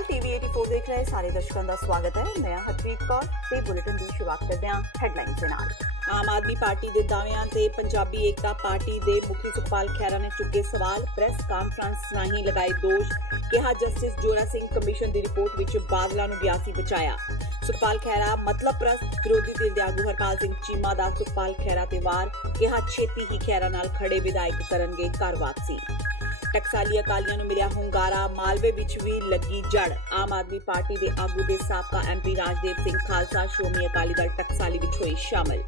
अकाल टीवी 84 देख रहे सारे दर्शकों का स्वागत है। मैं हरप्रीत कौर ते बुलेटिन की शुरुआत करते हैं हेडलाइंस दे नाल। आम आदमी पार्टी के दावियां ते पंजाबी एकता पार्टी के मुखी सुखपाल खैरा ने चुके सवाल, प्रेस कांफ्रेंस राही लगाए दोष, कहा जस्टिस जोरा सिंह कमीशन की रिपोर्ट विच बादलों नूं गया सी बचाया। सुखपाल खैरा मतलब प्रस्त विरोधी धिर दे आगू हरपाल सिंह चीमा दा सुखपाल खैरा ते वार, कहा छेती ही खैरा नाल खड़े विधायक करनगे घर वापसी। टकसाली अकालियां नूं मिलिया हुंगारा, मालवे विच भी लगी जड़। आम आदमी पार्टी के आगू के साबका MP राजदेव सिंह खालसा श्रोमणी अकाली दल टकसाली विच होए शामिल।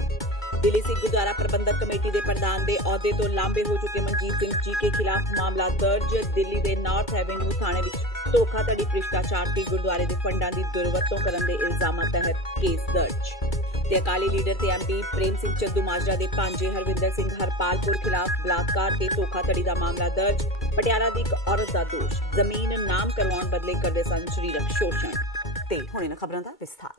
दिल्ली सिख गुरुद्वारा प्रबंधक कमेटी के प्रधान के अहुदे तो लांबे हो चुके मनजीत सिंह जी के खिलाफ मामला दर्ज। दिल्ली के नॉर्थ एवेन्यू थाने विच धोखाधड़ी भ्रिष्टाचार ते गुरुद्वारे के फंडां की दुरवरतों करन दे इल्जामां तहत केस दर्ज। ते अकाली लीडर ते MP प्रेम सिंह चंदू माजरा के भांजे हरविंदर सिंह हरपालपुर खिलाफ बलात्कार ते धोखाधड़ी का मामला दर्ज। पटियाला की एक औरत का दोष, जमीन नाम करवाउण बदले करदे सन शरीरक शोषण। ते हुण इन्हां खबरां दा विस्तार।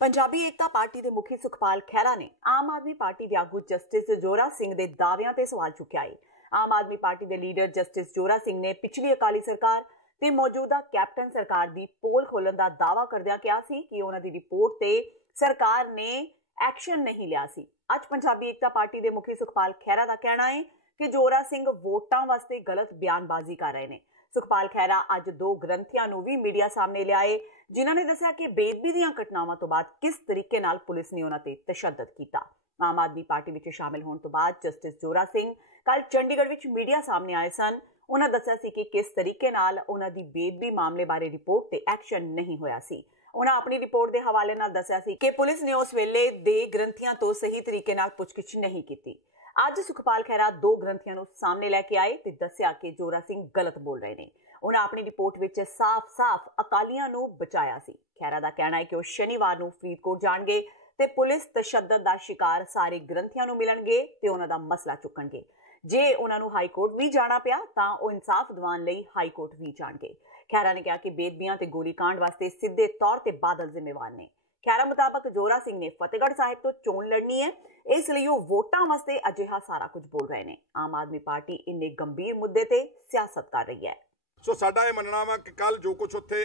पंजाबी एकता पार्टी के मुखी सुखपाल खैरा ने आम आदमी पार्टी के आगू जस्टिस जोरा सिंह के दावियां ते सवाल चुकिया है। आम आदमी पार्टी के लीडर जस्टिस जोरा सिंह ने पिछली अकाली सरकार ते मौजूदा कैप्टन सरकार की पोल खोलण का दावा करदिआं कहा सी कि उन्हां दी रिपोर्ट ते सरकार ने एक्शन नहीं लिया सी। अज पंजाबी एकता पार्टी के मुखी सुखपाल खैरा का कहना है कि जोरा सिंह वोटां वास्ते गलत बयानबाजी कर रहे हैं। सुखपाल खैरा अज दो ग्रंथियां नूं भी मीडिया सामने लियाए, जिन्हां ने दस्सिया कि बेदबी दीआं घटनावां तो बाद किस तरीके नाल पुलिस ने उन्हां ते तशद्दद कीता। आम आदमी पार्टी विच शामिल होने तो बाद जस्टिस जोरा सिंह कल चंडीगढ़ विच मीडिया सामने आए सन। उन्हां दस्सिया सी कि किस तरीके नाल उन्हां दी बेदबी मामले बारे रिपोर्ट ते एक्शन नहीं होया सी। उन्हें अपनी रिपोर्ट के हवाले नाल दस्सिया सी कि पुलिस ने उस वेले दे ग्रंथियां तो सही तरीके नाल पुछगिछ नहीं की। अज सुखपाल खैरा दो ग्रंथियां नूं सामने लैके आए ते दस्सिया कि जोरा सिंह गलत बोल रहे हैं। उन्हें अपनी रिपोर्ट विच साफ-साफ अकालियां नूं बचाया सी। खैरा दा कहना है कि वह शनिवार नूं फरीदकोट जाणगे ते पुलिस तशद्दद दा शिकार सारे ग्रंथियां नूं मिलणगे ते उन्हां दा मसला चुकणगे। जे उन्हां नूं हाई कोर्ट भी जाना पिया तां ओह इंसाफ दिवाउण लई हाई कोर्ट भी जाणगे। खैरा ने कहा कि बेदबियां ते गोलीकांड वास्ते सीधे तौर ते बादल जिम्मेवार ने। खैरा मुताबक जोरा सिंह ने फतेहगढ़ साहिब तो चोण लड़नी है, इसलिए वह वोटां वास्ते अजिहा सारा कुछ बोल रहे हैं। आम आदमी पार्टी इन्ने गंभीर मुद्दे ते सियासत कर रही है। सो साडा यह मनना वा कि कल जो कुछ उत्थे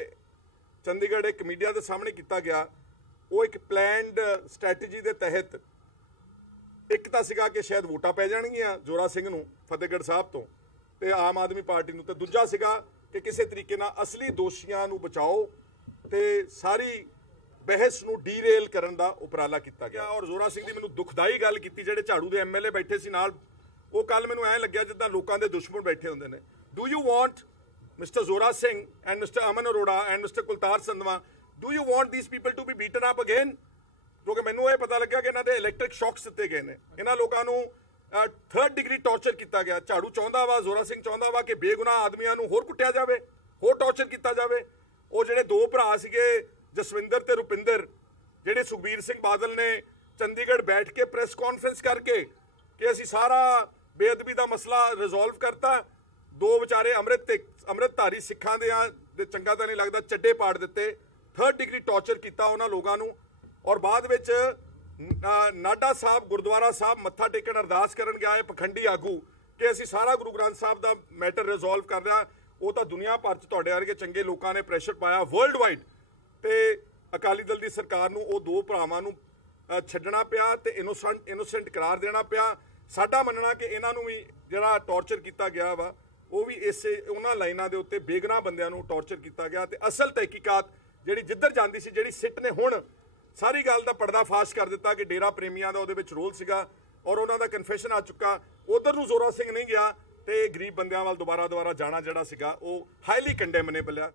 चंडीगढ़ एक मीडिया के सामने किया गया वो एक प्लैंड स्ट्रैटेजी के तहत एक तो सीगा कि शायद वोटां पै जाणगियां जोरा सिंह नूं फतेहगढ़ साहब तो ते आम आदमी पार्टी नूं, ते दूजा सीगा कि किसी तरीके नाल असली दोषियां नूं बचाओ ते सारी बहस नूं डीरेल करन दा उपराला किया गया। और जोरा सिंह दी मैनूं दुखदाई गल कीती, जिहड़े झाड़ू दे MLA बैठे सी नाल, वो कल मैनूं ऐ लग्गिया जिद्दां लोकां दे दुश्मन बैठे हुंदे ने। Do you want mister Jora Singh and mister Aman Arora and mister Kultar Sandhwan, do you want these people to be beaten up again? क्योंकि मैनूं ये पता लग्या कि इन्हां दे इलैक्ट्रिक शॉक्स दित्ते गए ने। इन्हां लोकां नूं 3rd डिग्री टॉर्चर किया गया। झाड़ू चाहुंदा वा, जोरा सिंह चाहुंदा वा कि बेगुनाह आदमियां नूं होर कुੱਟਿਆ जावे, होर टॉर्चर किया जावे। वो जिहड़े दो भरा सीगे जसविंदर ते रुपिंदर, जिहड़े सुखबीर सिंह बादल ने चंडीगढ़ बैठ के प्रेस कॉन्फ्रेंस करके कि असीं सारा बेअदबी का मसला रिजोल्व करता, दो विचारे अमृतधारी सिखां दे चंगा तां नहीं लगदा चड्डे पाड़ दिते। 3rd डिग्री टॉर्चर किया उन्हां लोकां नूं। और बाद विच नाडा साहब गुरुद्वारा साहब मत्था टेकण अरदास करन गया पखंडी आगू कि असीं सारा गुरु ग्रंथ साहब का मैटर रिजोल्व कर रहा। वो तो दुनिया भर च तुहाडे वर्गे चंगे लोगों ने प्रैशर पाया वर्ल्ड वाइड, तो अकाली दल की सरकार नूं वो दो भरावां नूं छड्डना पिया ते इनोसेंट करार देना पिया। साडा मनना कि इन्हां नूं भी जिहड़ा टॉर्चर किया गया वा वो भी इस उन्हां लाइनां दे उत्ते बेगुनाह बंदियां नूं टॉर्चर किया गया। ते असल तहकीकात जिहड़ी जिधर जांदी सी, जिहड़ी सिट ने हुण सारी गल दा पर्दाफाश कर दिता कि डेरा प्रेमियां दा उहदे विच रोल सीगा और उन्हां दा कन्फेशन आ चुका। उधर नूं जोरा सिंह नहीं गया ते गरीब बंदियां वाल दोबारा जाना जिहड़ा सीगा वो हाईली कंडेमनेबल है।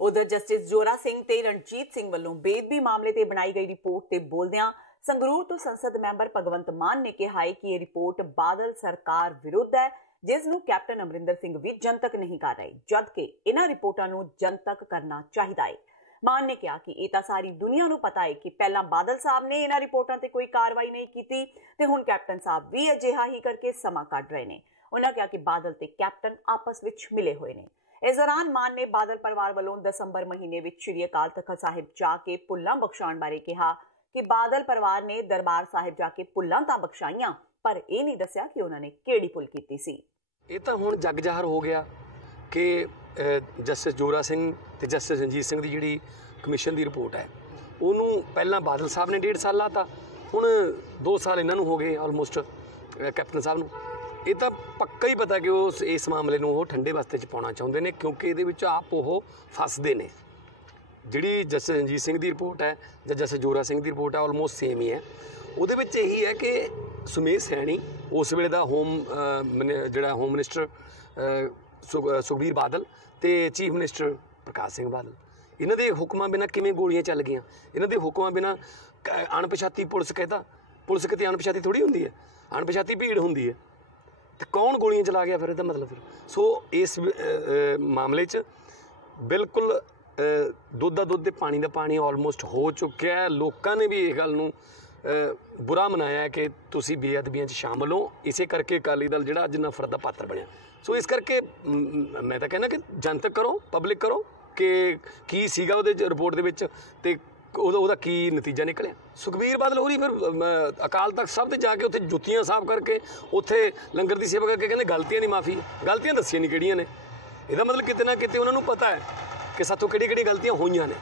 उधर जस्टिस जोरा सिंह ते रणजीत सिंह वालों बेदबी मामले ते बनाई गई रिपोर्ट ते बोलदियां संगरूर तो संसद मैंबर भगवंत मान ने कहा है कि यह रिपोर्ट बादल सरकार विरुद्ध है, जिसनूं कैप्टन अमरिंदर सिंह भी जनतक नहीं कर रहे, जबकि इन्हां रिपोर्टां नूं जनतक करना चाहिदा है। मान ने कहा कि यह तो सारी दुनिया नूं पता है कि पहला बादल साहब ने इन्हां रिपोर्टां ते कोई कार्रवाई नहीं की ते हुण कैप्टन साहब भी अजिहा ही करके समा कढ रहे हैं। उन्होंने कहा कि बादल ते कैप्टन आपस विच मिले हुए हैं। इस दौरान मान ने बादल परिवार वालों दसंबर महीने में श्री अकाल तख्त साहिब जाके भुल्लां बख्शाउण बारे कहा कि बादल परिवार ने दरबार साहिब जाके भुल्लां तां बख्शाइयां, पर यह नहीं दस्सिया कि उन्होंने किहड़ी भुल कीती सी। ਇਹ ਤਾਂ ਹੁਣ ਜਗ ਜ਼ਾਹਰ ਹੋ ਗਿਆ कि जस्टिस जोरा सिंह ते जस्टिस रणजीत सिंह की जिहड़ी कमीशन की रिपोर्ट है ਉਹਨੂੰ ਪਹਿਲਾਂ ਬਾਦਲ ਸਾਹਿਬ ਨੇ 1.5 ਸਾਲ ਲਾਤਾ, ਹੁਣ 2 ਸਾਲ ਇਹਨਾਂ ਨੂੰ ਹੋ ਗਏ ਆਲਮੋਸਟ ਕੈਪਟਨ ਸਾਹਿਬ ਨੂੰ। ਇਹ ਤਾਂ ਪੱਕਾ ਹੀ ਪਤਾ ਕਿ ਉਹ ਇਸ ਮਾਮਲੇ ਨੂੰ ਉਹ ਠੰਡੇ ਬਸਤੇ 'ਚ ਪਾਉਣਾ ਚਾਹੁੰਦੇ ਨੇ, ਕਿਉਂਕਿ ਇਹਦੇ ਵਿੱਚ ਆਪ ਉਹ ਫਸਦੇ ਨੇ। ਜਿਹੜੀ ਜਸਟਿਸ ਰਣਜੀਤ ਸਿੰਘ ਦੀ ਰਿਪੋਰਟ ਹੈ ਜਾਂ ਜਸਟਿਸ ਜੋਰਾ ਸਿੰਘ ਦੀ ਰਿਪੋਰਟ ਹੈ ਆਲਮੋਸਟ ਸੇਮ ਹੀ ਹੈ। ਉਹਦੇ ਵਿੱਚ ਇਹੀ ਹੈ ਕਿ ਸੁਮੇਧ ਸੈਣੀ ਉਸ ਵੇਲੇ ਦਾ ਜਿਹੜਾ ਹੋਮ ਮਿਨਿਸਟਰ ਸੁਖਬੀਰ ਬਾਦਲ ਤੇ ਚੀਫ ਮਿਨਿਸਟਰ ਪ੍ਰਕਾਸ਼ ਸਿੰਘ ਬਾਦਲ, ਇਹਨਾਂ ਦੇ ਹੁਕਮਾਂ ਬਿਨਾਂ ਕਿਵੇਂ ਗੋਲੀਆਂ ਚੱਲ ਗਈਆਂ? ਇਹਨਾਂ ਦੇ ਹੁਕਮਾਂ ਬਿਨਾਂ ਅਣਪਛਾਤੀ ਪੁਲਿਸ ਕਹਿੰਦਾ, ਪੁਲਿਸ ਕਿਤੇ ਅਣਪਛਾਤੀ ਥੋੜ੍ਹੀ ਹੁੰਦੀ ਹੈ, ਅਣਪਛਾਤੀ ਭੀੜ ਹੁੰਦੀ ਹੈ। ਤੇ ਕੌਣ ਗੋਲੀਆਂ ਚਲਾ ਗਿਆ ਫਿਰ? ਇਹਦਾ ਮਤਲਬ ਫਿਰ ਸੋ ਇਸ ਮਾਮਲੇ 'ਚ ਬਿਲਕੁਲ ਦੁੱਧ ਦਾ ਦੁੱਧ ਤੇ ਪਾਣੀ ਦਾ ਪਾਣੀ ਆਲਮੋਸਟ ਹੋ ਚੁੱਕਿਆ। ਲੋਕਾਂ ਨੇ ਵੀ ਇਸ ਗੱਲ ਨੂੰ ਬੁਰਾ ਮਨਾਇਆ ਕਿ ਤੁਸੀਂ ਬੇਅਦਬੀਆਂ 'ਚ ਸ਼ਾਮਲ ਹੋ, ਇਸੇ ਕਰਕੇ ਅਕਾਲੀ ਦਲ ਜਿਹੜਾ ਅੱਜ ਨਫ਼ਰਤ ਦਾ ਪਾਤਰ ਬਣਿਆ। ਸੋ ਇਸ ਕਰਕੇ ਮੈਂ ਤਾਂ ਕਹਿੰਦਾ ਕਿ ਜਨਤਕ ਕਰੋ, ਪਬਲਿਕ ਕਰੋ ਕਿ ਕੀ ਸੀਗਾ ਉਹਦੇ ਰਿਪੋਰਟ ਦੇ ਵਿੱਚ ਤੇ ਉਹਦਾ ਕੀ ਨਤੀਜਾ ਨਿਕਲਿਆ। ਸੁਖਬੀਰ ਬਾਦਲ ਹੋਰੀ ਫਿਰ ਅਕਾਲ ਤਖਤ ਸਾਹਿਬ ਤੇ ਜਾ ਕੇ ਉੱਥੇ ਜੁੱਤੀਆਂ ਸਾਫ਼ ਕਰਕੇ ਉੱਥੇ ਲੰਗਰ ਦੀ ਸੇਵਾ ਕਰਕੇ ਕਹਿੰਦੇ ਗਲਤੀਆਂ ਨਹੀਂ ਮਾਫੀ, ਗਲਤੀਆਂ ਦੱਸੀਆਂ ਨਹੀਂ ਕਿਹੜੀਆਂ ਨੇ। ਇਹਦਾ ਮਤਲਬ ਕਿਤੇ ਨਾ ਕਿਤੇ ਉਹਨਾਂ ਨੂੰ ਪਤਾ ਹੈ ਕਿ ਸਾਥੋਂ ਕਿਹੜੀ ਗਲਤੀਆਂ ਹੋਈਆਂ ਨੇ।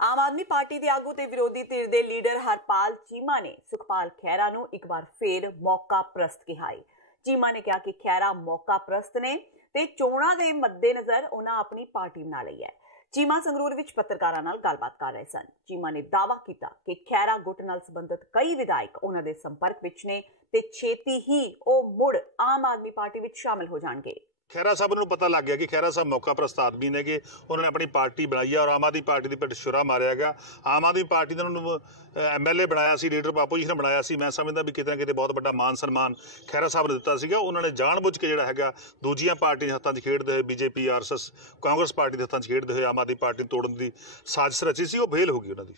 ਆਮ ਆਦਮੀ ਪਾਰਟੀ ਦੇ ਆਗੂ ਤੇ ਵਿਰੋਧੀ ਧਿਰ ਦੇ ਲੀਡਰ ਹਰਪਾਲ ਚੀਮਾ ਨੇ ਸੁਖਪਾਲ ਖਹਿਰਾ ਨੂੰ ਇੱਕ ਵਾਰ ਫੇਰ ਮੌਕਾ ਪ੍ਰਸਤ ਕਿਹਾ ਹੈ। ਚੀਮਾ ਨੇ ਕਿਹਾ ਕਿ ਖਹਿਰਾ ਮੌਕਾ ਪ੍ਰਸਤ ਨੇ ਤੇ ਚੋਣਾਂ ਦੇ ਮੱਦੇਨਜ਼ਰ ਉਹਨਾਂ ਆਪਣੀ ਪਾਰਟੀ ਬਣਾ ਲਈ ਹੈ। ਚੀਮਾ ਸੰਗਰੂਰ ਵਿੱਚ ਪੱਤਰਕਾਰਾਂ ਨਾਲ ਗੱਲਬਾਤ ਕਰ ਰਹੇ ਸਨ। ਚੀਮਾ ਨੇ ਦਾਅਵਾ ਕੀਤਾ ਕਿ ਖਹਿਰਾ ਗੁੱਟ ਨਾਲ ਸੰਬੰਧਿਤ ਕਈ ਵਿਧਾਇਕ ਉਹਨਾਂ ਦੇ ਸੰਪਰਕ ਵਿੱਚ ਨੇ ਤੇ ਛੇਤੀ ਹੀ ਉਹ ਮੁੜ ਆਮ ਆਦਮੀ ਪਾਰਟੀ ਵਿੱਚ ਸ਼ਾਮਲ ਹੋ ਜਾਣਗੇ। ਖਹਿਰਾ ਸਾਹਿਬ ਨੂੰ ਪਤਾ ਲੱਗ ਗਿਆ ਕਿ ਖਹਿਰਾ ਸਾਹਿਬ ਮੌਕਾ ਪ੍ਰਸਤ ਆਦਮੀ ਨੇ ਕਿ ਉਹਨਾਂ ਨੇ ਆਪਣੀ ਪਾਰਟੀ ਬਣਾਈ ਹੈ ਔਰ ਆਮ ਆਦਮੀ ਪਾਰਟੀ ਦੀ ਪਿੱਠ ਛੁਰਾ ਮਾਰਿਆ ਗਿਆ। ਆਮ ਆਦਮੀ ਪਾਰਟੀ ਨੇ ਉਹਨਾਂ ਨੂੰ MLA ਬਣਾਇਆ ਸੀ, ਲੀਡਰ ਬਾਪੂ ਜੀ ਨੇ ਬਣਾਇਆ ਸੀ। ਮੈਂ ਸਮਝਦਾ ਵੀ ਕਿਤੇ ਨਾ ਕਿਤੇ ਬਹੁਤ ਵੱਡਾ ਮਾਨ ਸਨਮਾਨ ਖਹਿਰਾ ਸਾਹਿਬ ਨੇ ਦਿੱਤਾ ਸੀਗਾ। ਉਹਨਾਂ ਨੇ ਜਾਣਬੁੱਝ ਕੇ ਜਿਹੜਾ ਹੈਗਾ ਦੂਜੀਆਂ ਪਾਰਟੀਆਂ ਦੇ ਹੱਥਾਂ 'ਚ ਖੇਡਦੇ ਹੋਏ, BJP RSS ਕਾਂਗਰਸ ਪਾਰਟੀ ਦੇ ਹੱਥਾਂ 'ਚ ਖੇਡਦੇ ਹੋਏ ਆਮ ਆਦਮੀ ਪਾਰਟੀ ਨੂੰ ਤੋੜਨ ਦੀ ਸਾਜ਼ਿਸ਼ ਰਚੀ ਸੀ। ਉਹ ਫੇਲ ਹੋ ਗਈ ਉਹਨਾਂ ਦੀ।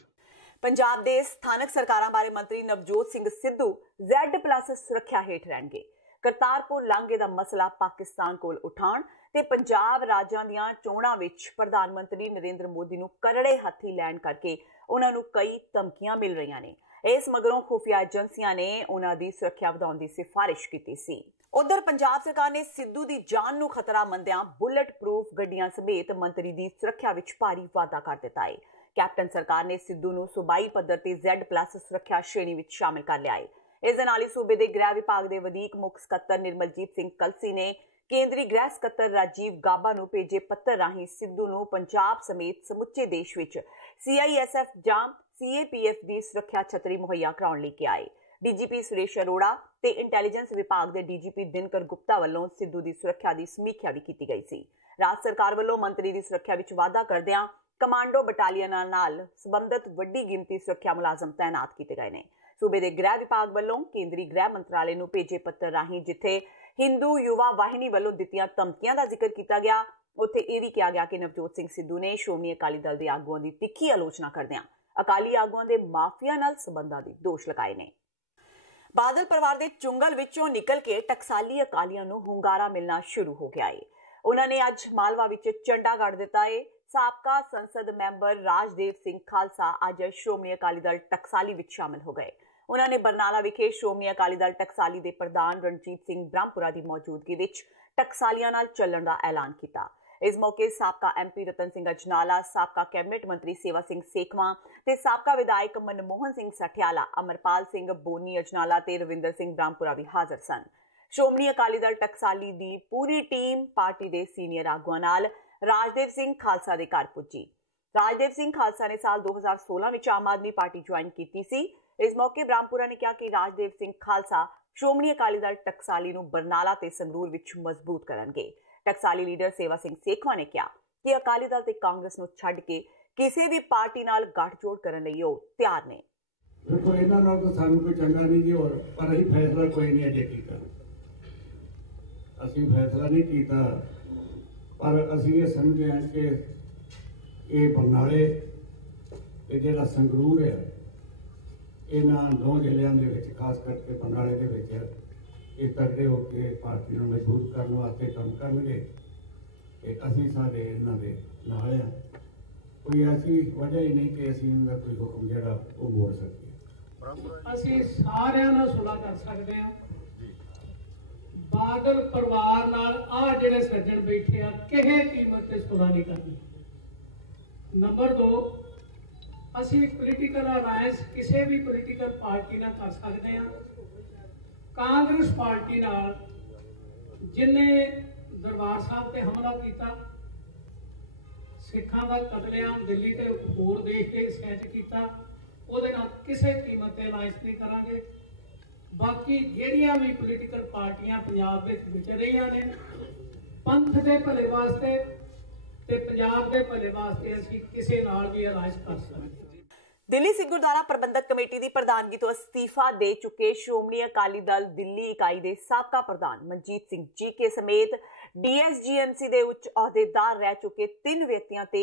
ਪੰਜਾਬ ਦੇ ਸਥਾਨਕ ਸਰਕਾਰਾਂ ਬਾਰੇ ਮੰਤਰੀ ਨਵਜੋਤ ਸਿੰਘ ਸਿੱਧੂ Z+ ਸੁਰੱਖਿਆ ਹੇਠ ਰਹਿਣਗੇ। ਕਰਤਾਰਪੁਰ ਲਾਂਘੇ ਦਾ ਮਸਲਾ ਪਾਕਿਸਤਾਨ ਕੋਲ ਉਠਾਉਣ ਤੇ ਪੰਜਾਬ ਰਾਜਾਂ ਦੀਆਂ ਚੋਣਾਂ ਵਿੱਚ ਪ੍ਰਧਾਨ ਮੰਤਰੀ ਨਰਿੰਦਰ ਮੋਦੀ ਨੂੰ ਕਰੜੇ ਹੱਥੀ ਲੈਣ ਕਰਕੇ ਉਹਨਾਂ ਨੂੰ ਕਈ ਧਮਕੀਆਂ ਮਿਲ ਰਹੀਆਂ ਨੇ। ਇਸ ਮਗਰੋਂ ਖੁਫੀਆ ਏਜੰਸੀਆਂ ਨੇ ਉਹਨਾਂ ਦੀ ਸੁਰੱਖਿਆ ਵਧਾਉਣ ਦੀ ਸਿਫਾਰਿਸ਼ ਕੀਤੀ ਸੀ। ਉਧਰ ਪੰਜਾਬ ਸਰਕਾਰ ਨੇ ਸਿੱਧੂ ਦੀ ਜਾਨ ਨੂੰ ਖਤਰਾ ਮੰਨਦਿਆਂ ਬੁਲਟ ਪ੍ਰੂਫ ਗੱਡੀਆਂ ਸਮੇਤ ਮੰਤਰੀ ਦੀ ਸੁਰੱਖਿਆ ਵਿੱਚ ਭਾਰੀ ਵਾਧਾ ਕਰ ਦਿੱਤਾ ਹੈ। ਕੈਪਟਨ ਸਰਕਾਰ ਨੇ ਸਿੱਧੂ ਨੂੰ ਸੂਬਾਈ ਪੱਧਰ ਤੇ Z+ ਸੁਰੱਖਿਆ ਸ਼੍ਰੇਣੀ ਵਿੱਚ ਸ਼ਾਮਿਲ ਕਰ ਲਿਆ ਹੈ। ਇਸ ਦੇ ਨਾਲ ਹੀ ਸੂਬੇ ਦੇ ਗ੍ਰਹਿ ਵਿਭਾਗ ਦੇ ਵਧੀਕ ਮੁੱਖ ਸਕੱਤਰ ਨਿਰਮਲਜੀਤ ਸਿੰਘ ਕਲਸੀ ਨੇ ਕੇਂਦਰੀ ਗ੍ਰਹਿ ਸਕੱਤਰ ਰਾਜੀਵ ਗਾਬਾ ਨੂੰ ਭੇਜੇ ਪੱਤਰ ਰਾਹੀਂ ਸਿੱਧੂ ਨੂੰ ਪੰਜਾਬ ਸਮੇਤ ਸਮੁੱਚੇ ਦੇਸ਼ ਵਿੱਚ CISF ਜਾਂ CAPF ਦੀ ਸੁਰੱਖਿਆ ਛਤਰੀ ਮੁਹੱਈਆ ਕਰਾਉਣ ਲਈ ਕਿਹਾ ਹੈ। DGP ਸੁਰੇਸ਼ ਅਰੋੜਾ ਤੇ ਇੰਟੈਲੀਜੈਂਸ ਵਿਭਾਗ ਦੇ DGP ਦਿਨਕਰ ਗੁਪਤਾ ਵੱਲੋਂ ਸਿੱਧੂ ਦੀ ਸੁਰੱਖਿਆ ਦੀ ਸਮੀਖਿਆ ਵੀ ਕੀਤੀ ਗਈ ਸੀ। ਰਾਜ ਸਰਕਾਰ ਵੱਲੋਂ ਮੰਤਰੀ ਦੀ ਸੁਰੱਖਿਆ ਵਿੱਚ ਵਾਧਾ ਕਰਦਿਆਂ ਕਮਾਂਡੋ ਬਟਾਲੀਅਨਾਂ ਨਾਲ ਸੰਬੰਧਿਤ ਵੱਡੀ ਗਿਣਤੀ ਸੁਰੱਖਿਆ ਮੁਲਾਜ਼ਮ ਤਾਇਨਾਤ ਕੀਤੇ ਗਏ ਨੇ। ਸੂਬੇ ਦੇ ਗ੍ਰਹਿ ਵਿਭਾਗ ਵੱਲੋਂ ਕੇਂਦਰੀ ਗ੍ਰਹਿ ਮੰਤਰਾਲੇ ਨੂੰ ਭੇਜੇ ਪੱਤਰ ਰਾਹੀਂ ਜਿੱਥੇ ਹਿੰਦੂ ਯੁਵਾ ਵਾਹਿਨੀ ਵੱਲੋਂ ਦਿੱਤੀਆਂ ਧਮਕੀਆਂ ਦਾ ਜ਼ਿਕਰ ਕੀਤਾ ਗਿਆ, ਉੱਥੇ ਇਹ ਵੀ ਕਿਹਾ ਗਿਆ ਕਿ ਨਵਜੋਤ ਸਿੰਘ ਸਿੱਧੂ ਨੇ ਸ਼੍ਰੋਮਣੀ ਅਕਾਲੀ ਦਲ ਦੇ ਆਗੂਆਂ ਦੀ ਤਿੱਖੀ ਆਲੋਚਨਾ ਕਰਦਿਆਂ ਅਕਾਲੀ ਆਗੂਆਂ ਦੇ ਮਾਫੀਆ ਨਾਲ ਸੰਬੰਧਾਂ ਦੇ ਦੋਸ਼ ਲਗਾਏ ਨੇ। ਬਾਦਲ ਪਰਿਵਾਰ ਦੇ ਚੁੰਗਲ ਵਿੱਚੋਂ ਨਿਕਲ ਕੇ ਟਕਸਾਲੀ ਅਕਾਲੀਆਂ ਨੂੰ ਹੁੰਗਾਰਾ ਮਿਲਣਾ ਸ਼ੁਰੂ ਹੋ ਗਿਆ ਹੈ। ਉਹਨਾਂ ਨੇ ਅੱਜ ਮਾਲਵਾ ਵਿੱਚ ਝੰਡਾ ਗੱਡ ਦਿੱਤਾ ਹੈ। ਸਾਬਕਾ ਸੰਸਦ ਮੈਂਬਰ ਰਾਜਦੇਵ ਸਿੰਘ ਖਾਲਸਾ ਅੱਜ ਸ਼੍ਰੋਮਣੀ ਅਕਾਲੀ ਦਲ ਟਕਸਾਲੀ ਵਿੱਚ ਸ਼ਾਮਲ ਹੋ ਗਏ। ਉਹਨਾਂ ਨੇ ਬਰਨਾਲਾ ਵਿਖੇ ਸ਼੍ਰੋਮਣੀ ਅਕਾਲੀ ਦਲ ਟਕਸਾਲੀ ਦੇ ਪ੍ਰਧਾਨ ਰਣਜੀਤ ਸਿੰਘ ਬ੍ਰਹਮਪੁਰਾ ਦੀ ਮੌਜੂਦਗੀ ਵਿੱਚ ਟਕਸਾਲੀਆਂ ਨਾਲ ਚੱਲਣ ਦਾ ਐਲਾਨ ਕੀਤਾ। ਇਸ ਮੌਕੇ ਸਾਬਕਾ MP ਰਤਨ ਸਿੰਘ ਅਜਨਾਲਾ, ਸਾਬਕਾ ਕੈਬਨਿਟ ਮੰਤਰੀ ਸੇਵਾ ਸਿੰਘ ਸੇਖਵਾਂ ਤੇ ਸਾਬਕਾ ਵਿਧਾਇਕ ਮਨਮੋਹਨ ਸਿੰਘ ਸਠਿਆਲਾ, ਅਮਰਪਾਲ ਸਿੰਘ ਬੋਨੀ ਅਜਨਾਲਾ ਤੇ ਰਵਿੰਦਰ ਸਿੰਘ ਬ੍ਰਹਮਪੁਰਾ ਵੀ ਹਾਜ਼ਰ ਸਨ। ਸ਼੍ਰੋਮਣੀ ਅਕਾਲੀ ਦਲ ਟਕਸਾਲੀ ਦੀ ਪੂਰੀ ਟੀਮ ਪਾਰਟੀ ਦੇ ਸੀਨੀਅਰ ਆਗੂਆਂ ਨਾਲ ਰਾਜਦੇਵ ਸਿੰਘ ਖਾਲਸਾ ਦੇ ਘਰ ਪੁੱਜੀ। ਰਾਜਦੇਵ ਸਿੰਘ ਖਾਲਸਾ ਨੇ ਸਾਲ 2016 ਵਿੱਚ ਆਮ ਆਦਮੀ ਪਾਰਟੀ ਜੁਆਇਨ ਕੀਤੀ ਸੀ। ਇਸ ਮੌਕੇ ਬ੍ਰਹਮਪੁਰਾ ਨੇ ਕਿਹਾ ਕਿ ਰਾਜਦੇਵ ਸਿੰਘ ਖਾਲਸਾ ਸ਼੍ਰੋਮਣੀ ਅਕਾਲੀ ਦਲ ਟਕਸਾਲੀ ਨੂੰ ਬਰਨਾਲਾ ਤੇ ਸੰਗਰੂਰ ਵਿੱਚ ਮਜ਼ਬੂਤ ਕਰਨਗੇ। ਟਕਸਾਲੀ ਲੀਡਰ ਸੇਵਾ ਸਿੰਘ ਸੇਖਵਾਂ ਨੇ ਕਿਹਾ ਕਿ ਅਕਾਲੀ ਦਲ ਤੇ ਕਾਂਗਰਸ ਨੂੰ ਛੱਡ ਕੇ ਕਿਸੇ ਵੀ ਪਾਰਟੀ ਨਾਲ ਗੱਠਜੋੜ ਕਰਨ ਲਈ ਉਹ ਤਿਆਰ ਨੇ। ਦੇਖੋ ਇਹਨਾਂ ਨਾਲ ਤਾਂ ਸਾਨੂੰ ਕੋਈ ਚੰਗਾ ਨਹੀਂ ਜੀ, ਹੋਰ ਪਰ ਅਸੀਂ ਫੈਸਲਾ ਕੋਈ ਨਹੀਂ ਅਜੇ ਕੀਤਾ। ਅਸੀਂ ਫੈਸਲਾ ਨਹੀਂ ਕੀਤਾ, ਪਰ ਅਸੀਂ ਇਹ ਸਮਝਦੇ ਹਾਂ ਕਿ ਇਹ ਬਰਨਾਲੇ ਤੇ ਜਿਹੜਾ ਸੰਗਰੂਰ ਹੈ, ਇਹਨਾਂ ਦੋ ਜ਼ਿਲ੍ਹਿਆਂ ਦੇ ਵਿੱਚ ਖਾਸ ਕਰਕੇ ਬਰਨਾਲੇ ਦੇ ਵਿੱਚ ਇਹ ਤਕੜੇ ਹੋ ਕੇ ਪਾਰਟੀ ਨੂੰ ਮਜ਼ਬੂਤ ਕਰਨ ਵਾਸਤੇ ਕੰਮ ਕਰਨਗੇ ਤੇ ਅਸੀਂ ਸਾਰੇ ਇਹਨਾਂ ਦੇ ਨਾਲ ਹਾਂ। ਕੋਈ ਐਸੀ ਵਜ੍ਹਾ ਹੀ ਨਹੀਂ ਕਿ ਅਸੀਂ ਇਹਨਾਂ ਦਾ ਕੋਈ ਹੁਕਮ ਜਿਹੜਾ ਉਹ ਮੋੜ ਸਕੀਏ। ਅਸੀਂ ਸਾਰਿਆਂ ਨਾਲ ਸੁਲ੍ਹਾ ਕਰ ਸਕਦੇ ਹਾਂ। ਬਾਦਲ ਪਰਿਵਾਰ ਨਾਲ ਆ ਜਿਹੜੇ ਸੱਜਣ ਬੈਠੇ ਆ ਕਿਸੇ ਕੀਮਤ ਤੇ ਸੌਦਾ ਨਹੀਂ ਕਰਨੀ। ਨੰਬਰ 2, ਅਸੀਂ ਪੋਲੀਟੀਕਲ ਅਲਾਇੰਸ ਕਿਸੇ ਵੀ ਪੋਲੀਟੀਕਲ ਪਾਰਟੀ ਨਾਲ ਕਰ ਸਕਦੇ ਹਾਂ। ਕਾਂਗਰਸ ਪਾਰਟੀ ਨਾਲ ਜਿਨੇ ਦਰਬਾਰ ਸਾਹਿਬ ਤੇ ਹਮਲਾ ਕੀਤਾ, ਸਿੱਖਾਂ ਦਾ ਕਤਲੇਆਮ ਦਿੱਲੀ ਤੇ ਹੋਰ ਦੇਸ਼ ਤੇ ਸਹਿਜ ਕੀਤਾ, ਉਹਦੇ ਨਾਲ ਕਿਸੇ ਕੀਮਤ ਤੇ ਅਲਾਇੰਸ ਨਹੀਂ ਕਰਾਂਗੇ। ਬਾਕੀ ਜਿਹੜੀਆਂ ਵੀ ਪੋਲੀਟੀਕਲ ਪਾਰਟੀਆਂ ਪੰਜਾਬ ਵਿੱਚ ਵਿਚਰ ਰਹੀਆਂ ਨੇ, ਪੰਥ ਦੇ ਭਲੇ ਵਾਸਤੇ ਤੇ ਪੰਜਾਬ ਦੇ ਭਲੇ ਵਾਸਤੇ ਅਸੀਂ ਕਿਸੇ ਨਾਲ ਵੀ ਅਲਾਇੰਸ ਕਰ ਸਕਦੇ। ਦਿੱਲੀ ਸਿੱਖ ਗੁਰਦੁਆਰਾ ਪ੍ਰਬੰਧਕ ਕਮੇਟੀ ਦੀ ਪ੍ਰਧਾਨਗੀ ਤੋਂ ਅਸਤੀਫਾ ਦੇ ਚੁੱਕੇ ਸ਼੍ਰੋਮਣੀ ਅਕਾਲੀ ਦਲ ਦਿੱਲੀ ਇਕਾਈ ਦੇ ਸਾਬਕਾ ਪ੍ਰਧਾਨ ਮਨਜੀਤ ਸਿੰਘ ਜੀਕੇ ਸਮੇਤ ਡੀਐਸਜੀਐਮਸੀ ਦੇ ਉੱਚ ਅਹੁਦੇਦਾਰ ਰਹਿ ਚੁੱਕੇ 3 ਵਿਅਕਤੀਆਂ ਤੇ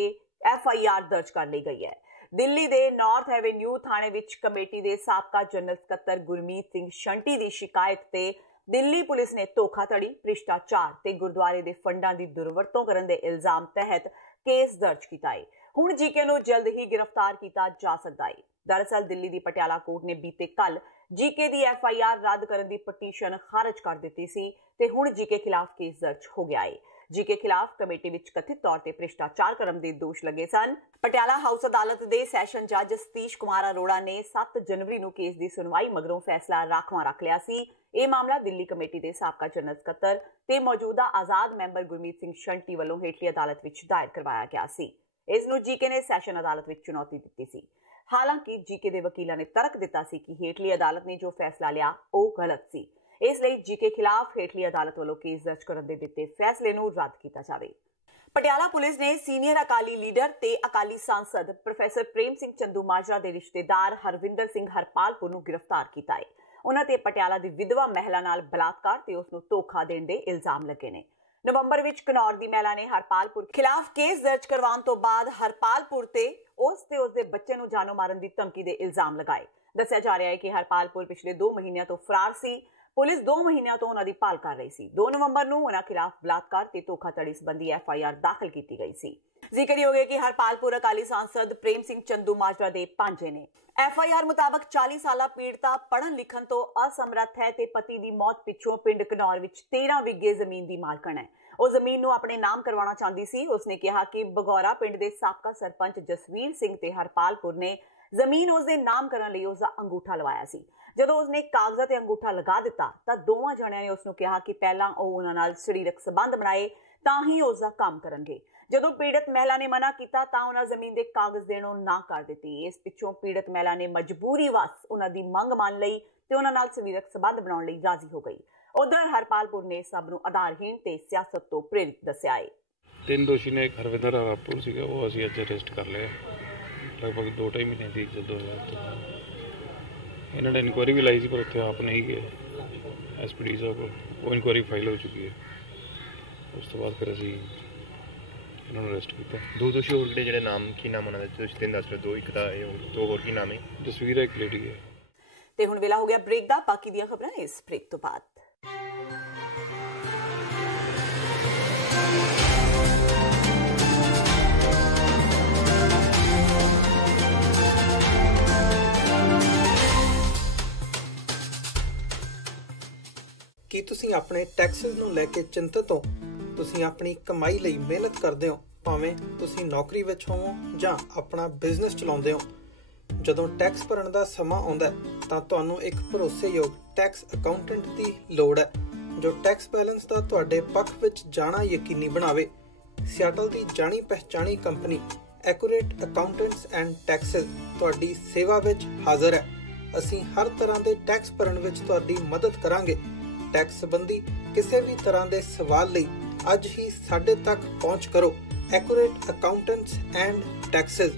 ਐਫਆਈਆਰ ਦਰਜ ਕਰ ਲਈ ਗਈ ਹੈ। ਦਿੱਲੀ ਦੇ ਨਾਰਥ ਐਵੇਨਿਊ ਥਾਣੇ ਵਿੱਚ ਕਮੇਟੀ ਦੇ ਸਾਬਕਾ ਜਨਰਲ ਸਕੱਤਰ ਗੁਰਮੀਤ ਸਿੰਘ ਸ਼ੰਟੀ ਦੀ ਸ਼ਿਕਾਇਤ ਤੇ ਦਿੱਲੀ ਪੁਲਿਸ ਨੇ ਧੋਖਾਧੜੀ, ਭ੍ਰਿਸ਼ਟਾਚਾਰ ਤੇ ਗੁਰਦੁਆਰੇ ਦੇ ਫੰਡਾਂ ਦੀ ਦੁਰਵਰਤੋਂ ਕਰਨ ਦੇ ਇਲਜ਼ਾਮ ਤਹਿਤ ਕੇਸ ਦਰਜ ਕੀਤਾ ਹੈ। ਹੁਣ ਜੀਕੇ ਨੂੰ ਜਲਦ ਹੀ ਗ੍ਰਿਫਤਾਰ ਕੀਤਾ ਜਾ ਸਕਦਾ ਹੈ। ਦਰਅਸਲ ਦਿੱਲੀ ਦੀ ਪਟਿਆਲਾ ਕੋਰਟ ਨੇ ਬੀਤੇ ਕੱਲ ਜੀਕੇ ਦੀ ਐਫਆਈਆਰ ਰੱਦ ਕਰਨ ਦੀ ਪਟੀਸ਼ਨ ਖਾਰਜ ਕਰ ਦਿੱਤੀ ਸੀ ਤੇ ਹੁਣ ਜੀਕੇ ਖਿਲਾਫ ਕੇਸ ਦਰਜ ਹੋ ਗਿਆ ਹੈ। ਜੀਕੇ ਖਿਲਾਫ ਕਮੇਟੀ ਵਿੱਚ ਕਥਿਤ ਤੌਰ ਤੇ ਭ੍ਰਿਸ਼ਟਾਚਾਰ ਕਰਨ ਦੇ ਦੋਸ਼ ਲੱਗੇ ਸਨ। ਪਟਿਆਲਾ ਹਾਊਸ ਅਦਾਲਤ ਦੇ ਸੈਸ਼ਨ ਜੱਜ ਸਤੀਸ਼ ਕੁਮਾਰ ਅਰੋੜਾ ਨੇ 7 ਜਨਵਰੀ ਨੂੰ ਕੇਸ ਦੀ ਸੁਣਵਾਈ ਮਗਰੋਂ ਫੈਸਲਾ ਰਾਖਵਾਂ ਰੱਖ ਲਿਆ ਸੀ। ਇਹ ਮਾਮਲਾ ਦਿੱਲੀ ਕਮੇਟੀ ਦੇ ਸਾਬਕਾ ਜਨਰਲ ਸਕੱਤਰ ਤੇ ਮੌਜੂਦਾ ਆਜ਼ਾਦ ਮੈਂਬਰ ਗੁਰਮੀਤ ਸਿੰਘ ਸ਼ੰਟੀ ਵੱਲੋਂ ਹੇਠਲੀ ਅਦਾਲਤ ਵਿੱਚ ਦਾਇਰ ਕਰਵਾਇਆ ਗਿਆ ਸੀ। ਇਸ ਨੂੰ ਜੀਕੇ ਨੇ ਸੈਸ਼ਨ ਅਦਾਲਤ ਵਿੱਚ ਚੁਣੌਤੀ ਦਿੱਤੀ ਸੀ। ਹਾਲਾਂਕਿ ਜੀਕੇ ਦੇ ਵਕੀਲਾਂ ਨੇ ਤਰਕ ਦਿੱਤਾ ਸੀ ਕਿ ਹੇਠਲੀ ਅਦਾਲਤ ਨੇ ਜੋ ਫੈਸਲਾ ਲਿਆ ਉਹ ਗਲਤ ਸੀ। ਇਸ ਲਈ ਜੀਕੇ ਖਿਲਾਫ ਹੇਠਲੀ ਅਦਾਲਤ ਵੱਲੋਂ ਕੇਸ ਦਰਜ ਕਰਨ ਦੇ ਦਿੱਤੇ ਫੈਸਲੇ ਨੂੰ ਰੱਦ ਕੀਤਾ ਜਾਵੇ। ਪਟਿਆਲਾ ਪੁਲਿਸ ਨੇ ਸੀਨੀਅਰ ਅਕਾਲੀ ਲੀਡਰ ਤੇ ਅਕਾਲੀ ਸਾਂਸਦ ਪ੍ਰੋਫੈਸਰ ਪ੍ਰੇਮ ਸਿੰਘ ਚੰਦੂਮਾਜਰਾ ਦੇ ਰਿਸ਼ਤੇਦਾਰ ਹਰਵਿੰਦਰ ਸਿੰਘ ਹਰਪਾਲਪੁਰ ਨੂੰ ਗ੍ਰਿਫਤਾਰ ਕੀਤਾ ਹੈ। ਉਹਨਾਂ ਤੇ ਪਟਿਆਲਾ ਦੀ ਵਿਧਵਾ ਮਹਿਲਾ ਨਾਲ ਬਲਾਤਕਾਰ ਤੇ ਉਸ ਨੂੰ ਧੋਖਾ ਦੇਣ ਦੇ ਇਲਜ਼ਾਮ ਲੱਗੇ ਨੇ। ਨਵੰਬਰ ਵਿੱਚ ਘਨੌਰ ਦੀ ਮਹਿਲਾ ਨੇ ਹਰਪਾਲਪੁਰ ਖਿਲਾਫ ਕੇਸ ਦਰਜ ਕਰਵਾਉਣ ਤੋਂ ਬਾਅਦ ਹਰਪਾਲਪੁਰ ਤੇ ਉਸਦੇ ਬੱਚੇ ਨੂੰ ਜਾਨੋਂ ਮਾਰਨ ਦੀ ਧਮਕੀ ਦੇ ਇਲਜ਼ਾਮ ਲਗਾਏ। ਦੱਸਿਆ ਜਾ ਰਿਹਾ ਹੈ ਕਿ ਹਰਪਾਲਪੁਰ ਪਿਛਲੇ 2 ਮਹੀਨਿਆਂ ਤੋਂ ਫਰਾਰ ਸੀ। ਪੁਲਿਸ 2 ਮਹੀਨਿਆਂ ਤੋਂ ਉਹਨਾਂ ਦੀ ਭਾਲ ਕਰ ਰਹੀ ਸੀ। 2 ਨਵੰਬਰ ਨੂੰ ਉਹਨਾਂ ਖਿਲਾਫ ਬਲਾਤਕਾਰ ਤੇ ਧੋਖਾਧੜੀ ਸੰਬੰਧੀ ਐਫਆਈਆਰ ਦਾਖਲ ਕੀਤੀ ਗਈ ਸੀ। ਜ਼ਿਕਰਯੋਗ ਹੈ ਕਿ ਹਰਪਾਲਪੁਰ ਅਕਾਲੀ ਸਾਂਸਦ ਪ੍ਰੇਮ ਸਿੰਘ ਚੰਦੂਮਾਜਰਾ ਦੇ ਭਾਂਜੇ ਨੇ। ਐਫਆਈਆਰ ਮੁਤਾਬਕ 40 ਸਾਲਾ ਪੀੜਤਾ ਪੜ੍ਹਨ ਲਿਖਣ ਤੋਂ ਅਸਮਰੱਥ ਹੈ ਤੇ ਪਤੀ ਦੀ ਮੌਤ ਪਿੱਛੋਂ ਪਿੰਡ ਘਨੌਰ ਵਿੱਚ 13 ਵਿਗੇ ਜ਼ਮੀਨ ਦੀ ਮਾਲਕਣ ਹੈ। ਉਹ ਜ਼ਮੀਨ ਨੂੰ ਆਪਣੇ ਨਾਮ ਕਰਵਾਉਣਾ ਚਾਹੁੰਦੀ ਸੀ। ਉਸਨੇ ਕਿਹਾ ਕਿ ਬਗੌਰਾ ਪਿੰਡ ਦੇ ਸਾਬਕਾ ਸਰਪੰਚ ਜਸਵੀਰ ਸਿੰਘ ਤੇ ਹਰਪਾਲਪੁਰ ਨੇ ਜ਼ਮੀਨ ਉਸਦੇ ਨਾਮ ਕਰਨ ਲਈ ਉਸਦਾ ਅੰਗੂਠਾ ਲਵਾਇਆ ਸੀ। ਜਦੋਂ ਉਸਨੇ ਕਾਗਜ਼ਾਂ ਤੇ ਅੰਗੂਠਾ ਲਗਾ ਦਿੱਤਾ ਤਾਂ ਦੋਵਾਂ ਜਣਿਆਂ ਨੇ ਉਸਨੂੰ ਕਿਹਾ ਕਿ ਪਹਿਲਾਂ ਉਹ ਉਹਨਾਂ ਨਾਲ ਸਰੀਰਕ ਸੰਬੰਧ ਬਣਾਏ ਤਾਂ ਹੀ ਉਸਦਾ ਕੰਮ ਕਰਨਗੇ। ਜਦੋਂ ਪੀੜਤ ਮਹਿਲਾ ਨੇ ਮਨਾ ਕੀਤਾ ਤਾਂ ਉਹਨਾਂ ਜ਼ਮੀਨ ਦੇ ਕਾਗਜ਼ ਦੇਣੋਂ ਨਾ ਕਰ ਦਿੱਤੀ। ਇਸ ਪਿੱਛੋਂ ਪੀੜਤ ਮਹਿਲਾ ਨੇ ਮਜਬੂਰੀ ਵਸ ਉਹਨਾਂ ਦੀ ਮੰਗ ਮੰਨ ਲਈ ਤੇ ਉਹਨਾਂ ਨਾਲ ਸਰੀਰਕ ਸੰਬੰਧ ਬਣਾਉਣ ਲਈ ਰਾਜ਼ੀ ਹੋ ਗਈ। ਉਧਰ ਹਰਪਾਲਪੁਰ ਨੇ ਸਭ ਨੂੰ ਆਧਾਰਹੀਣ ਤੇ ਸਿਆਸਤ ਤੋਂ ਪ੍ਰੇਰਿਤ ਦੱਸਿਆ ਹੈ। 3 ਦੋਸ਼ੀ ਨੇ ਇੱਕ ਹਰਵਿੰਦਰ ਹਰਪੁਰ ਸੀਗਾ, ਉਹ ਅਸੀਂ ਅੱਜ ਅਰੈਸਟ ਕਰ ਲਿਆ। ਲਗਭਗ 2-2.5 ਮਹੀਨੇ ਦੀ ਜਦੋਂ ਇਹਨਾਂ ਨੇ ਇਨਕੁਆਇਰੀ ਵੀ ਲਾਈ ਸੀ ਪਰ ਉੱਥੇ ਆਪ ਨਹੀਂ ਗਏ ਐਸਪੀਡੀ ਸਾਹਿਬ ਕੋਲ। ਉਹ ਇਨਕੁਆਇਰੀ ਫਾਈਲ ਹੋ ਚੁੱਕੀ ਹੈ। ਉਸ ਤੋਂ ਬਾਅਦ ਫਿਰ ਅਸੀਂ ਇਹਨਾਂ ਨੂੰ ਅਰੈਸਟ ਕੀਤਾ। 2 ਦੋਸ਼ੀ ਹੋਰ ਜਿਹੜੇ ਨਾਮ ਕੀ ਨਾਮ ਉਹਨਾਂ ਦੇ ਤੁਸੀਂ 3 ਦੱਸ ਰਹੇ 2 ਇੱਕ ਦਾ 2 ਹੋਰ ਕੀ ਨਾਮ ਹੈ? ਜਸਵੀਰ ਹੈ, ਇੱਕ ਲੇਡੀ ਹੈ। ਤੇ ਹੁਣ ਵੇਲਾ ਹੋ ਗਿਆ ਬ੍ਰੇਕ ਦਾ। ਬਾਕੀ ਦੀਆਂ ਖਬਰਾਂ ਇਸ ਬ੍ਰੇਕ ਤੋਂ ਬਾਅਦ। ਕੀ ਤੁਸੀਂ ਆਪਣੇ ਟੈਕਸਿਸ ਨੂੰ ਲੈ ਕੇ ਚਿੰਤਤ ਹੋ? ਤੁਸੀਂ ਆਪਣੀ ਕਮਾਈ ਲਈ ਮਿਹਨਤ ਕਰਦੇ ਹੋ, ਭਾਵੇਂ ਤੁਸੀਂ ਨੌਕਰੀ ਵਿੱਚ ਹੋਵੋ ਜਾਂ ਆਪਣਾ ਬਿਜ਼ਨਸ ਚਲਾਉਂਦੇ ਹੋ। ਜਦੋਂ ਟੈਕਸ ਭਰਨ ਦਾ ਸਮਾਂ ਆਉਂਦਾ ਤਾਂ ਤੁਹਾਨੂੰ ਇੱਕ ਭਰੋਸੇਯੋਗ ਟੈਕਸ ਅਕਾਊਂਟੈਂਟ ਦੀ ਲੋੜ ਹੈ ਜੋ ਟੈਕਸ ਬੈਲੈਂਸ ਦਾ ਤੁਹਾਡੇ ਪੱਖ ਵਿੱਚ ਜਾਣਾ ਯਕੀਨੀ ਬਣਾਵੇ। ਸਿਆਟਲ ਦੀ ਜਾਣੀ ਪਹਿਚਾਣੀ company accurate accountants and taxes ਤੁਹਾਡੀ ਸੇਵਾ ਵਿੱਚ ਹਾਜ਼ਰ ਹੈ। ਅਸੀਂ ਹਰ ਤਰ੍ਹਾਂ ਦੇ ਟੈਕਸ ਭਰਨ ਵਿੱਚ ਤੁਹਾਡੀ ਮਦਦ ਕਰਾਂਗੇ। ਟੈਕਸ ਸੰਬੰਧੀ ਕਿਸੇ ਵੀ ਤਰ੍ਹਾਂ ਦੇ ਸਵਾਲ ਲਈ ਅੱਜ ਹੀ ਸਾਡੇ ਤੱਕ ਪਹੁੰਚ ਕਰੋ। Accurate accountants and taxes.